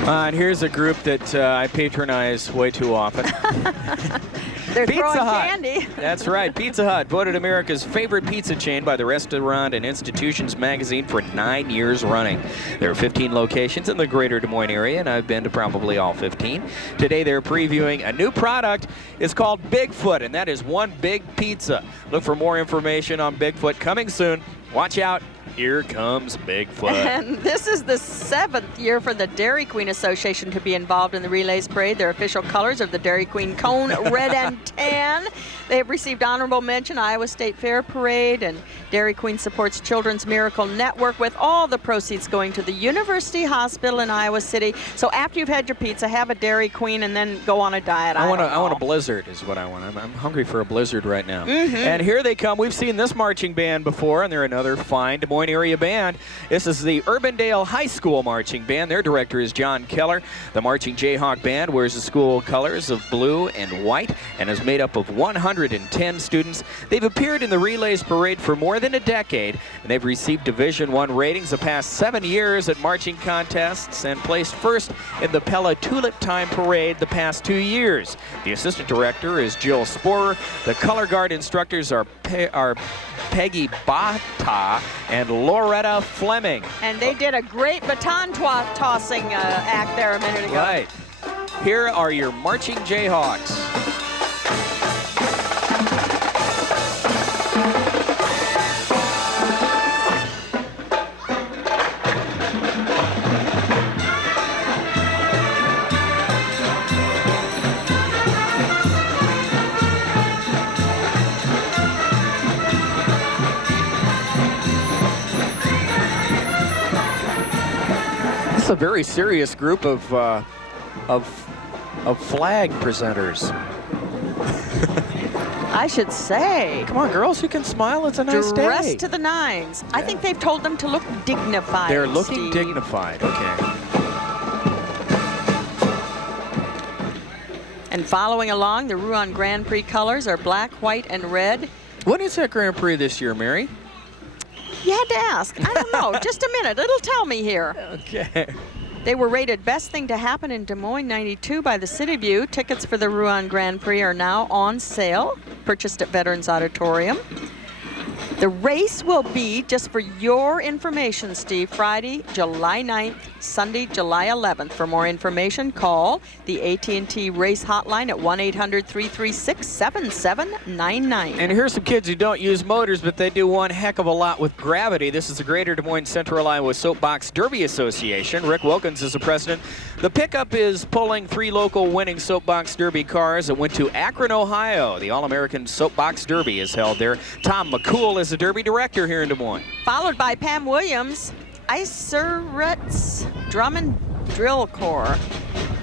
And here's a group that I patronize way too often. They're Pizza throwing Hut. candy. That's right. Pizza Hut, voted America's favorite pizza chain by the Restaurant and Institutions magazine for 9 years running. There are 15 locations in the greater Des Moines area, and I've been to probably all 15. Today they're previewing a new product. It's called Bigfoot, and that is one big pizza. Look for more information on Bigfoot coming soon. Watch out. Here comes Bigfoot. And this is the 7th year for the Dairy Queen Association to be involved in the Relays Parade. Their official colors are the Dairy Queen Cone, red and tan. They have received honorable mention Iowa State Fair Parade, and Dairy Queen supports Children's Miracle Network with all the proceeds going to the University Hospital in Iowa City. So after you've had your pizza, have a Dairy Queen and then go on a diet. I want a blizzard is what I want. I'm hungry for a blizzard right now. Mm-hmm. And here they come. We've seen this marching band before, and they're another fine Des Moines area band. This is the Urbandale High School Marching Band. Their director is John Keller. The Marching Jayhawk Band wears the school colors of blue and white and is made up of 110 students. They've appeared in the Relays Parade for more than a decade, and they've received Division I ratings the past 7 years at marching contests and placed first in the Pella Tulip Time Parade the past 2 years. The assistant director is Jill Sporer. The color guard instructors are Peggy Bata and Loretta Fleming. And they did a great baton tossing act there a minute ago. Right. Here are your Marching Jayhawks. It's a very serious group of flag presenters. I should say. Come on, girls, you can smile. It's a nice day. Dressed to the nines. I think they've told them to look dignified. They're looking Steve. dignified. Okay. And following along, the Rouen Grand Prix colors are black, white, and red. When is that Grand Prix this year, Mary? You had to ask. I don't know. Just a minute. It'll tell me here. Okay. They were rated best thing to happen in Des Moines '92 by the City View. Tickets for the Rouen Grand Prix are now on sale, purchased at Veterans Auditorium. The race will be, just for your information, Steve, Friday, July 9th, Sunday, July 11th. For more information, call the AT&T Race Hotline at 1-800-336-7799. And here's some kids who don't use motors, but they do one heck of a lot with gravity. This is the Greater Des Moines Central Iowa Soapbox Derby Association. Rick Wilkins is the president. The pickup is pulling 3 local winning Soapbox Derby cars that went to Akron, Ohio. The All-American Soapbox Derby is held there. Tom McCool is the Derby director here in Des Moines. Followed by Pam Williams, Iseret's Drum and Drill Corps.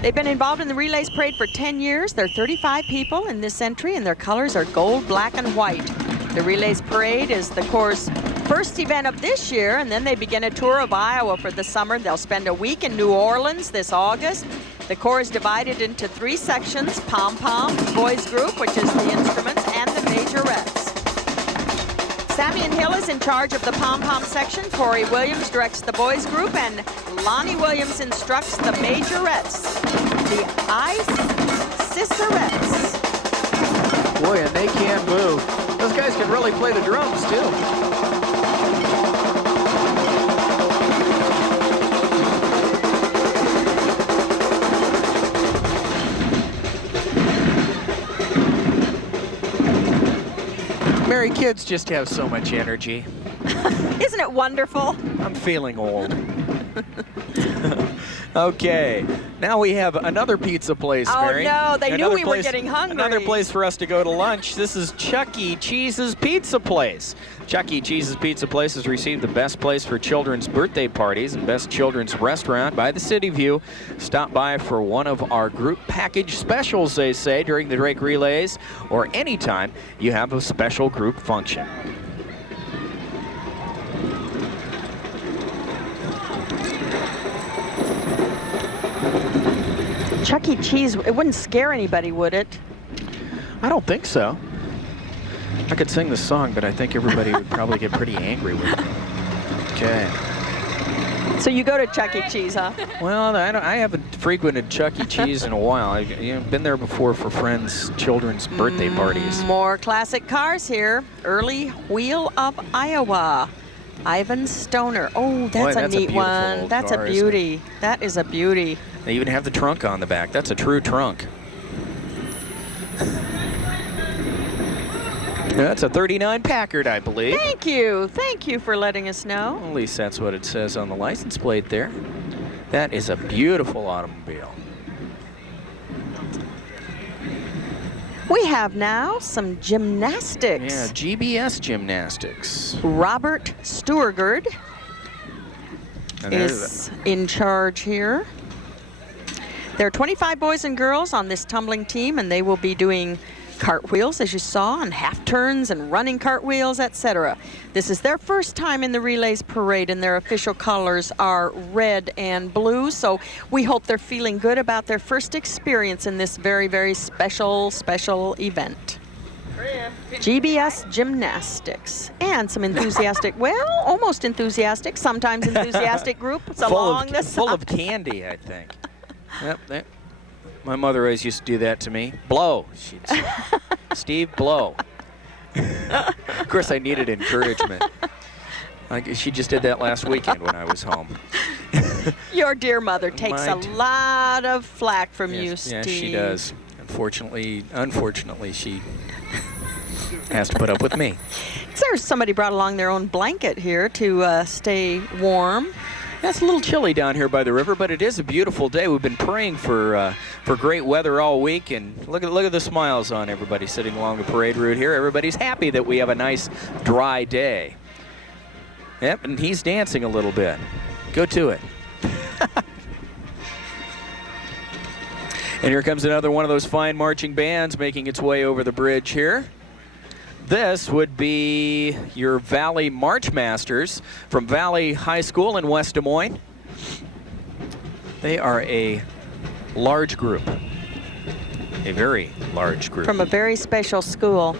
They've been involved in the Relays Parade for 10 years. There are 35 people in this entry, and their colors are gold, black, and white. The Relays Parade is the Corps' first event of this year, and then they begin a tour of Iowa for the summer. They'll spend a week in New Orleans this August. The Corps is divided into 3 sections: pom-pom, boys group, which is the instruments, and the majorettes. Samian Hill is in charge of the pom-pom section. Corey Williams directs the boys group, and Lonnie Williams instructs the majorettes, the Cicerettes. Boy, and they can move. Those guys can really play the drums, too. Mary, kids just have so much energy. Isn't it wonderful? I'm feeling old. Okay, now we have another pizza place, Mary. Oh no, they knew we were getting hungry. Another place for us to go to lunch. This is Chuck E. Cheese's Pizza Place. Chuck E. Cheese's Pizza Place has received the best place for children's birthday parties and best children's restaurant by the City View. Stop by for one of our group package specials, they say, during the Drake Relays, or anytime you have a special group function. Chuck E. Cheese, it wouldn't scare anybody, would it? I don't think so. I could sing the song, but I think everybody would probably get pretty angry with it. Okay. So you go to Chuck E. Cheese, huh? Well, I haven't frequented Chuck E. Cheese in a while. I've been there before for friends' children's birthday parties. More classic cars here. Early Wheel of Iowa. Ivan Stoner. Oh, that's a neat one. That's a beauty. That is a beauty. They even have the trunk on the back. That's a true trunk. That's a 39 Packard, I believe. Thank you. Thank you for letting us know. At least that's what it says on the license plate there. That is a beautiful automobile. We have now some gymnastics. Yeah, GBS Gymnastics. Robert Stuargard is in charge here. There are 25 boys and girls on this tumbling team, and they will be doing cartwheels, as you saw, and half turns and running cartwheels, etc. This is their first time in the Relays Parade, and their official colors are red and blue, so we hope they're feeling good about their first experience in this very, very special event. GBS Gymnastics, and some enthusiastic, well, almost enthusiastic, sometimes enthusiastic groups along the side. Full of candy, I think. Yep. My mother always used to do that to me. Blow, she'd say. Steve, blow. Of course, I needed encouragement. She just did that last weekend when I was home. Your dear mother takes a lot of flack from you, Steve. Yes, she does. Unfortunately, she has to put up with me. There's somebody brought along their own blanket here to stay warm. It's a little chilly down here by the river, but it is a beautiful day. We've been praying for great weather all week, and look at the smiles on everybody sitting along the parade route here. Everybody's happy that we have a nice dry day. Yep, and he's dancing a little bit. Go to it. And here comes another one of those fine marching bands making its way over the bridge here. This would be your Valley March Masters from Valley High School in West Des Moines. They are a large group, a very large group. From a very special school.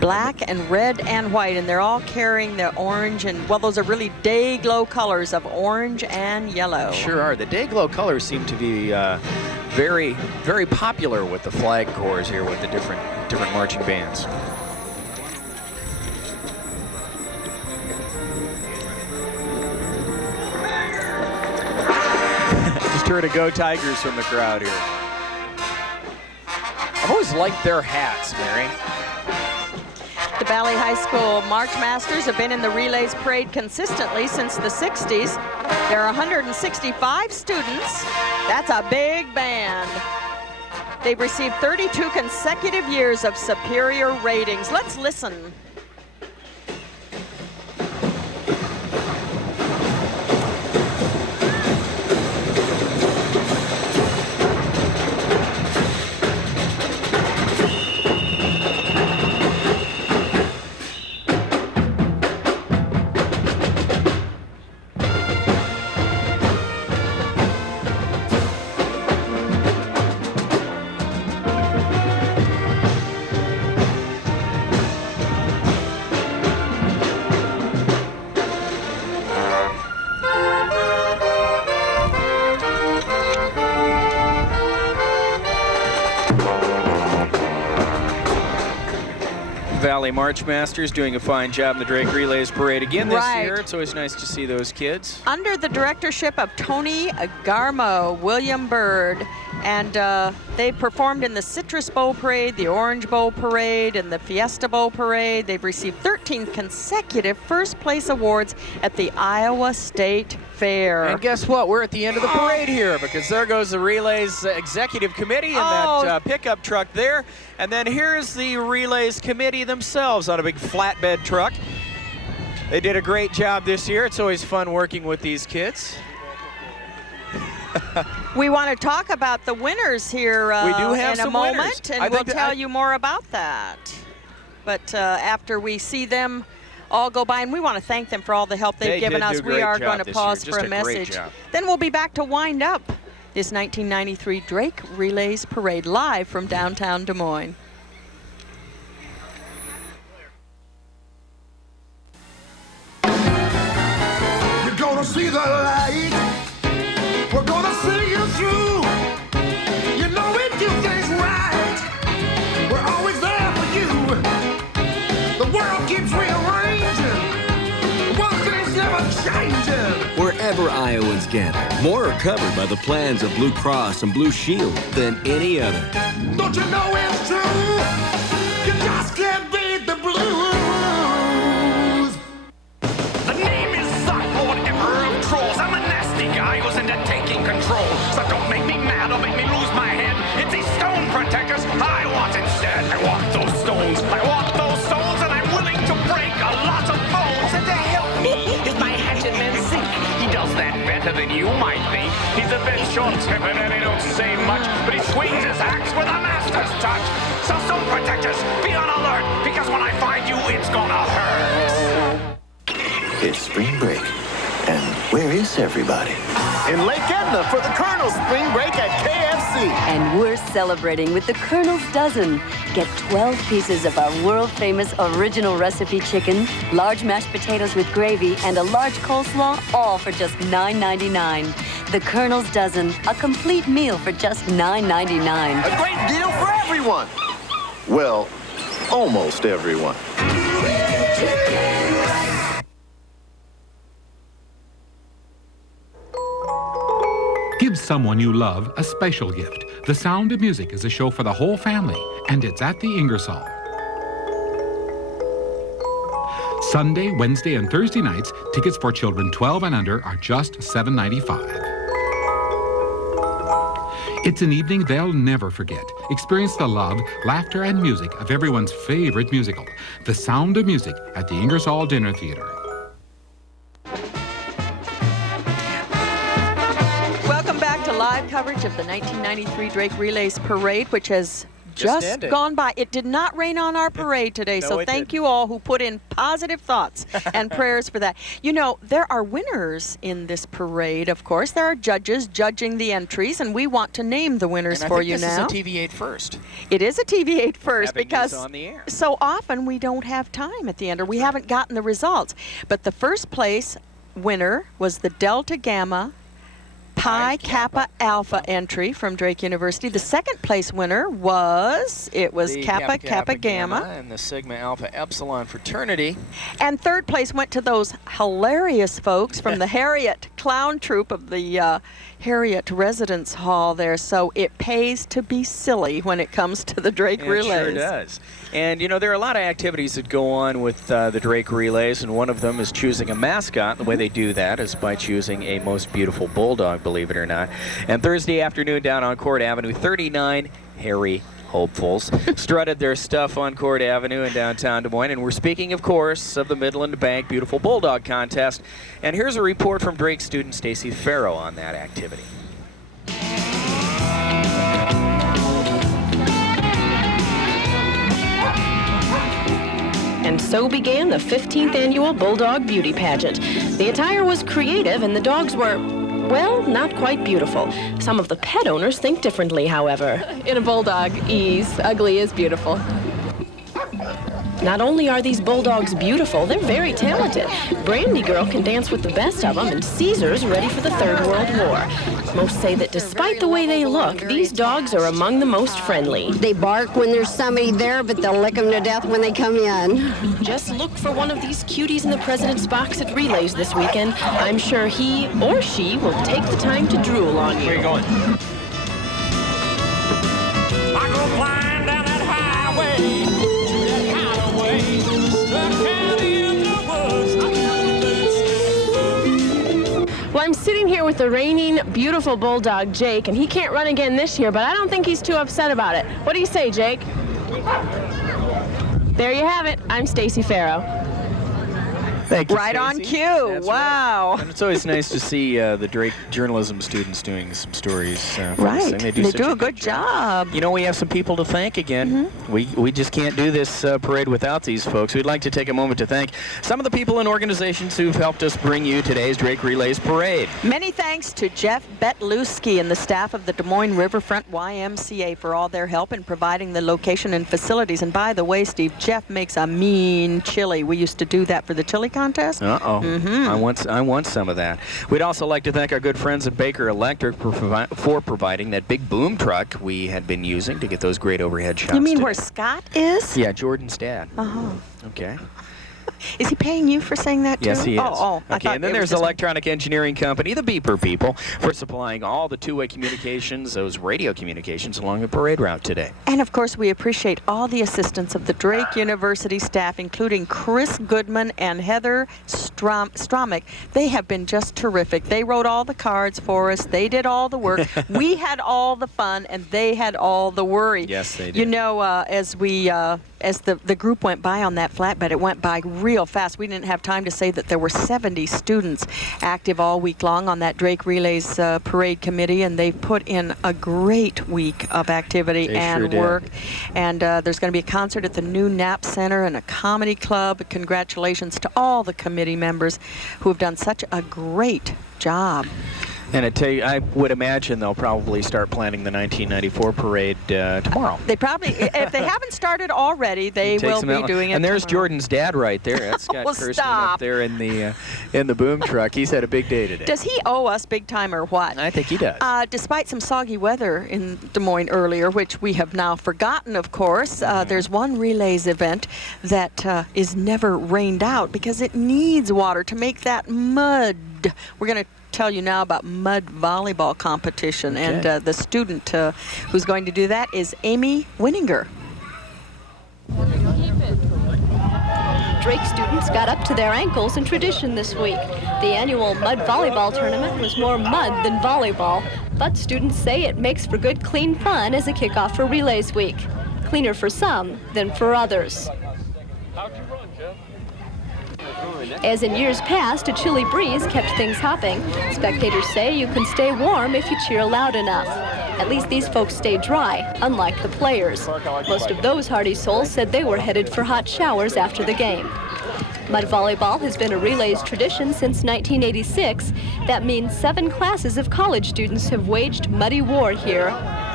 Black and red and white, and they're all carrying the orange and, well, those are really day glow colors of orange and yellow. Sure are. The day glow colors seem to be very, very popular with the flag corps here with the different marching bands. Just heard a Go Tigers from the crowd here. I've always liked their hats, Mary. The Valley High School March Masters have been in the Relays Parade consistently since the 60s. There are 165 students. That's a big band. They've received 32 consecutive years of superior ratings. Let's listen. Valley March Masters doing a fine job in the Drake Relays Parade again this Right. year. It's always nice to see those kids. Under the directorship of Tony Garmo, William Bird, and they performed in the Citrus Bowl Parade, the Orange Bowl Parade, and the Fiesta Bowl Parade. They've received 13 consecutive first place awards at the Iowa State Fair. And guess what? We're at the end of the parade here because there goes the Relays Executive Committee in that pickup truck there. And then here's the Relays Committee themselves on a big flatbed truck. They did a great job this year. It's always fun working with these kids. We want to talk about the winners here We do have in a some moment, winners. I and we'll think that tell you more about that. But after we see them all go by, and we want to thank them for all the help they've They given did do us. a We great are job going to this pause year. for Just a a great message. job. Then we'll be back to wind up this 1993 Drake Relays Parade live from downtown Des Moines. You're gonna see the light. We're gonna see you through. You know we do things right. We're always there for you. The world keeps rearranging. One thing's never changing. Wherever Iowans gather, more are covered by the plans of Blue Cross and Blue Shield than any other. Don't you know it's true? You just can't beat the blues. The name is Cyclone Emperor of Trolls. I'm a nasty guy who's into taking control. So don't make me mad or make me lose my head. It's these stone protectors I want instead. I want those stones. I want those stones, and I'm willing to break a lot of bones. And to help me is my hatchet man Zeke. He does that better than you might think. He's a bit short-tempered and he don't say much, but he swings his axe with a master's touch. So stone protectors, be on alert, because when I find you, it's gonna hurt. It's spring break. And where is everybody? In Lake Edna for the Colonel's spring break at KFC. And we're celebrating with the Colonel's Dozen. Get 12 pieces of our world-famous original recipe chicken, large mashed potatoes with gravy, and a large coleslaw, all for just $9.99. The Colonel's Dozen, a complete meal for just $9.99. A great deal for everyone. Well, almost everyone. Give someone you love a special gift. The Sound of Music is a show for the whole family, and it's at the INGERSOLL. Sunday, Wednesday, and Thursday nights, tickets for children 12 and under are just $7.95. It's an evening they'll never forget. Experience the love, laughter, and music of everyone's favorite musical, The Sound of Music, at the INGERSOLL Dinner Theater. Welcome back to live coverage of the 1993 Drake Relays Parade, which has just ended. gone by. It did not rain on our parade today, No, so it thank didn't. you all who put in positive thoughts and prayers for that. You know, there are winners in this parade, of course. There are judges judging the entries, and we want to name the winners And I for think you this now. is a TV8 first. It is a TV8 first Having because this on the air. so often we don't have time at the end, or we haven't gotten the results. But the first place winner was the Delta Gamma Pi Kappa Alpha entry from Drake University. The second place winner was, The Kappa Kappa Gamma. and the Sigma Alpha Epsilon fraternity. And third place went to those hilarious folks from the Harriet Clown Troupe of the Harriet Residence Hall there. So it pays to be silly when it comes to the Drake It Relays. sure does. And, you know, there are a lot of activities that go on with the Drake Relays, and one of them is choosing a mascot. The way they do that is by choosing a most beautiful bulldog, believe it or not. And Thursday afternoon down on Court Avenue, 39 hairy hopefuls strutted their stuff on Court Avenue in downtown Des Moines. And we're speaking, of course, of the Midland Bank Beautiful Bulldog Contest. And here's a report from Drake student Stacy Farrow on that activity. And so began the 15th annual Bulldog Beauty Pageant. The attire was creative and the dogs were, well, not quite beautiful. Some of the pet owners think differently, however. In a bulldog, ease. Ugly is beautiful. Not only are these bulldogs beautiful, they're very talented. Brandy Girl can dance with the best of them, and Caesar's ready for the Third World War. Most say that despite the way they look, these dogs are among the most friendly. They bark when there's somebody there, but they'll lick them to death when they come in. Just look for one of these cuties in the president's box at Relays this weekend. I'm sure he or she will take the time to drool on you. Where are you going? I go flying down that highway to that hideaway, stuck out in the woods. Well, I'm sitting here with the reigning beautiful bulldog, Jake, and he can't run again this year, but I don't think he's too upset about it. What do you say, Jake? There you have it. I'm Stacy Farrow. Thank you, Right on Stacey. cue. That's Wow. right. And it's always nice to see the Drake journalism students doing some stories. For this Right. thing. They such do a good job. You know, we have some people to thank again. We just can't do this parade without these folks. We'd like to take a moment to thank some of the people and organizations who've helped us bring you today's Drake Relays Parade. Many thanks to Jeff Betlewski and the staff of the Des Moines Riverfront YMCA for all their help in providing the location and facilities. And by the way, Steve, Jeff makes a mean chili. We used to do that for the chili contest. Uh-oh. I want some of that. We'd also like to thank our good friends at Baker Electric for providing that big boom truck we had been using to get those great overhead shots. You mean today. where Scott is? Yeah, Jordan's dad. Uh-huh. Okay. Is he paying you for saying that too? Yes, he is. Oh, I okay, thought and then it was there's just- Electronic Engineering Company, the Beeper people, for supplying all the two-way communications, those radio communications along the parade route today. And of course, we appreciate all the assistance of the Drake University staff, including Chris Goodman and Heather Stromick. They have been just terrific. They wrote all the cards for us. They did all the work. We had all the fun, and they had all the worry. Yes, they did. You know, as the group went by on that flatbed, it went by real fast. We didn't have time to say that there were 70 students active all week long on that Drake Relays Parade Committee, and they've put in a great week of activity They and sure did. work. And there's going to be a concert at the new Knapp Center and a comedy club. Congratulations to all the committee members who have done such a great job. And I would imagine they'll probably start planning the 1994 parade tomorrow. They probably, if they haven't started already, they Takes will them be out. doing it And there's tomorrow. Jordan's dad right there. That's Scott Oh, Kirsten stop. up there in the boom truck. He's had a big day today. Does he owe us big time or what? I think he does. Despite some soggy weather in Des Moines earlier, which we have now forgotten, of course, there's one relays event that is never rained out because it needs water to make that mud. We're going to tell you now about mud volleyball competition, and the student who's going to do that is Amy Winninger. Drake students got up to their ankles in tradition this week. The annual mud volleyball tournament was more mud than volleyball, but students say it makes for good, clean fun as a kickoff for Relays Week. Cleaner for some than for others. As in years past, a chilly breeze kept things hopping. Spectators say you can stay warm if you cheer loud enough. At least these folks stay dry, unlike the players. Most of those hardy souls said they were headed for hot showers after the game. Mud volleyball has been a relays tradition since 1986. That means 7 classes of college students have waged muddy war here,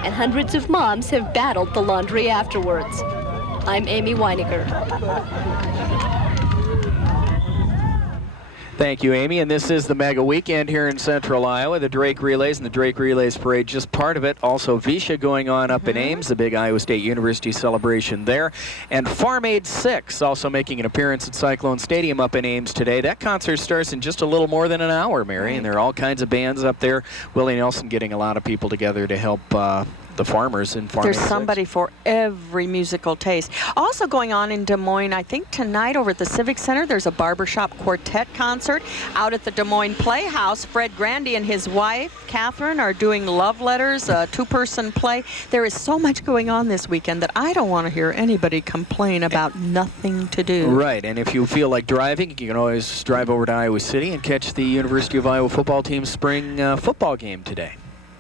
and hundreds of moms have battled the laundry afterwards. I'm Amy Weiniger. Thank you, Amy. And this is the mega weekend here in Central Iowa. The Drake Relays and the Drake Relays Parade, just part of it. Also, Visha going on up in Ames, the big Iowa State University celebration there. And Farm Aid 6 also making an appearance at Cyclone Stadium up in Ames today. That concert starts in just a little more than an hour, Mary. And there are all kinds of bands up there. Willie Nelson getting a lot of people together to help the farmers in Farm Aid 6. There's somebody for every musical taste. Also going on in Des Moines, I think tonight over at the Civic Center, there's a barbershop quartet concert. Out at the Des Moines Playhouse, Fred Grandy and his wife, Catherine, are doing Love Letters, a 2-person play. There is so much going on this weekend that I don't want to hear anybody complain about nothing to do. Right, and if you feel like driving, you can always drive over to Iowa City and catch the University of Iowa football team's spring football game today.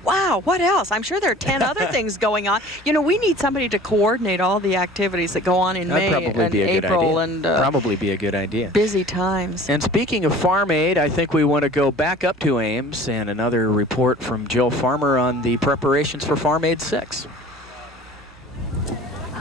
Wow, what else? I'm sure there are 10 other things going on. You know, we need somebody to coordinate all the activities that go on in May and April and probably be a good idea. Busy times. And speaking of Farm Aid, I think we want to go back up to Ames and another report from Jill Farmer on the preparations for Farm Aid 6.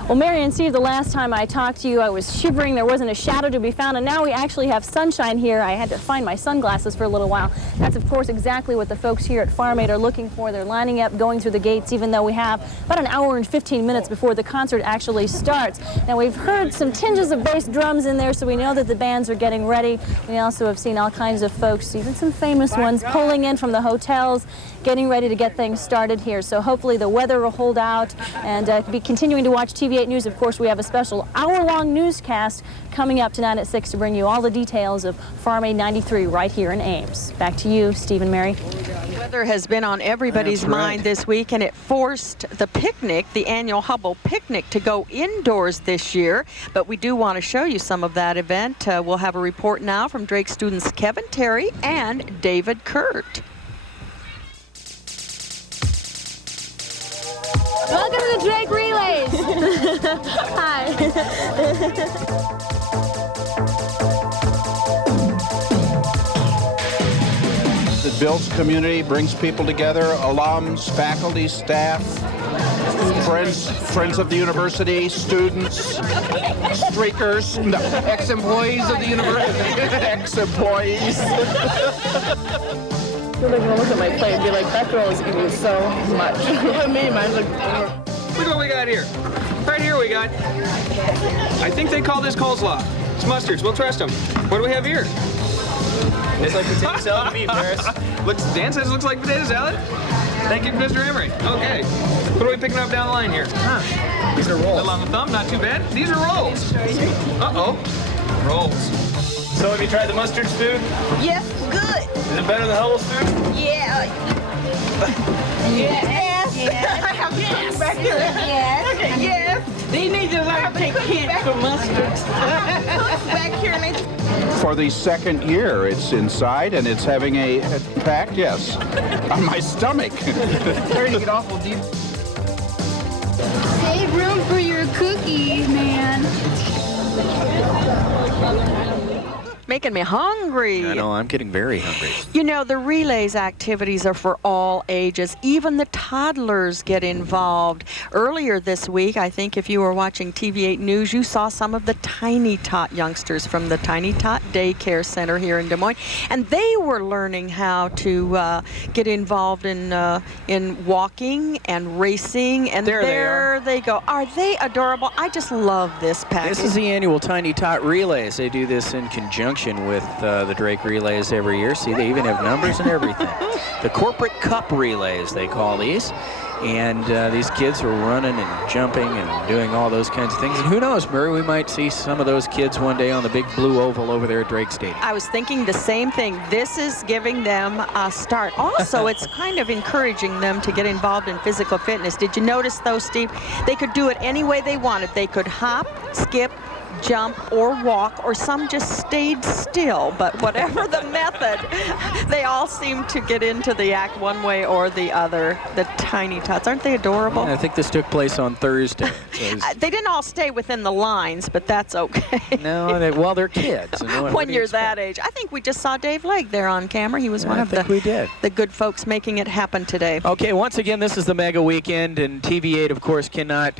Well, Mary and Steve, the last time I talked to you, I was shivering. There wasn't a shadow to be found, and now we actually have sunshine here. I had to find my sunglasses for a little while. That's, of course, exactly what the folks here at Farm Aid are looking for. They're lining up, going through the gates, even though we have about an hour and 15 minutes before the concert actually starts. Now, we've heard some tinges of bass drums in there, so we know that the bands are getting ready. We also have seen all kinds of folks, even some famous ones, pulling in from the hotels, getting ready to get things started here. So hopefully the weather will hold out, and be continuing to watch TV8 News. Of course, we have a special hour-long newscast coming up tonight at 6 to bring you all the details of Farm Aid 93 right here in Ames. Back to you, Steve and Mary. Weather has been on everybody's mind this week, and it forced the picnic, the annual Hubble Picnic, to go indoors this year. But we do want to show you some of that event. We'll have a report now from Drake students Kevin Terry and David Kurt. Welcome to the Drake Relays. Hi. It builds community, brings people together, alums, faculty, staff, friends of the university, students, streakers, no, ex-employees of the university, ex-employees. I feel like I'm gonna look at my plate and be like, that girl is eating so much. Look at me, mine's like, Look what we got here. Right here we got, I think they call this coleslaw. It's mustards. We'll trust them. What do we have here? It's like potato salad and beef, Harris. Dan says it looks like potato salad. Thank you, Mr. Emery. Okay. What are we picking up down the line here? These are rolls. Along the thumb, not too bad. These are rolls. Uh-oh. Rolls. So have you tried the mustard's food? Yes, good. Is it better than Hubble's food? Yeah. Yes. Yes. I have yes. Back here. Yes. Okay. Yes. They need to learn to take hints from mustards. Back here and they... For the second year, it's inside and it's having a impact, yes, on my stomach. Starting to get awful deep. Save room for your cookies, man. Making me hungry. I know, I'm getting very hungry. You know, the relays activities are for all ages. Even the toddlers get involved. Earlier this week, I think if you were watching TV8 News, you saw some of the Tiny Tot youngsters from the Tiny Tot Daycare Center here in Des Moines, and they were learning how to get involved in walking and racing, and there they go. Are they adorable? I just love this package. This is the annual Tiny Tot Relays. They do this in conjunction with the Drake Relays every year. See, they even have numbers and everything. The Corporate Cup Relays, they call these. And these kids are running and jumping and doing all those kinds of things. And who knows, Murray, we might see some of those kids one day on the big blue oval over there at Drake Stadium. I was thinking the same thing. This is giving them a start. Also, it's kind of encouraging them to get involved in physical fitness. Did you notice, though, Steve? They could do it any way they wanted. They could hop, skip, jump or walk, or some just stayed still. But whatever the method, they all seem to get into the act one way or the other. The tiny tots, aren't they adorable? I think this took place on Thursday. They didn't all stay within the lines, but that's okay. No, well, they're kids. And what When do you you're that age. I think we just saw Dave Legg there on camera. He was one of the good folks making it happen today. Okay, once again, this is the mega weekend, and TV8, of course, cannot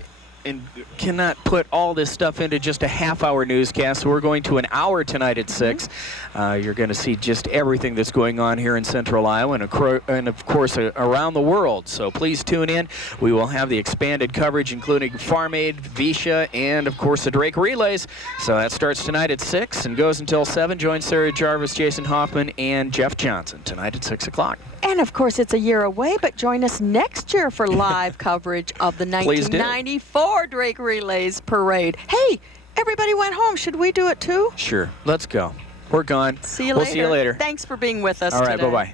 put all this stuff into just a half-hour newscast, so we're going to an hour tonight at 6. You're going to see just everything that's going on here in Central Iowa and of course, around the world. So please tune in. We will have the expanded coverage, including Farm Aid, Visha, and, of course, the Drake Relays. So that starts tonight at 6 and goes until 7. Join Sarah Jarvis, Jason Hoffman, and Jeff Johnson tonight at 6 o'clock. And, of course, it's a year away, but join us next year for live coverage of the 1994 Drake Relays Parade. Hey, everybody went home. Should we do it, too? Sure. Let's go. We're gone. See you we'll later. see you later. Thanks for being with us today. All right, bye-bye.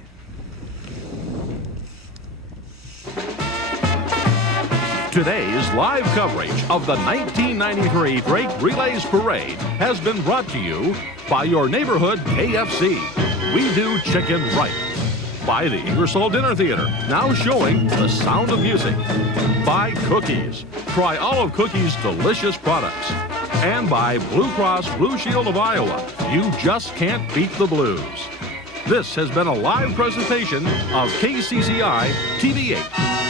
Today's live coverage of the 1993 Drake Relays Parade has been brought to you by your neighborhood KFC. We do chicken right. By the Ingersoll Dinner Theater, now showing The Sound of Music. By Cookies. Try all of Cookies' delicious products. And by Blue Cross Blue Shield of Iowa. You just can't beat the blues. This has been a live presentation of KCCI TV8.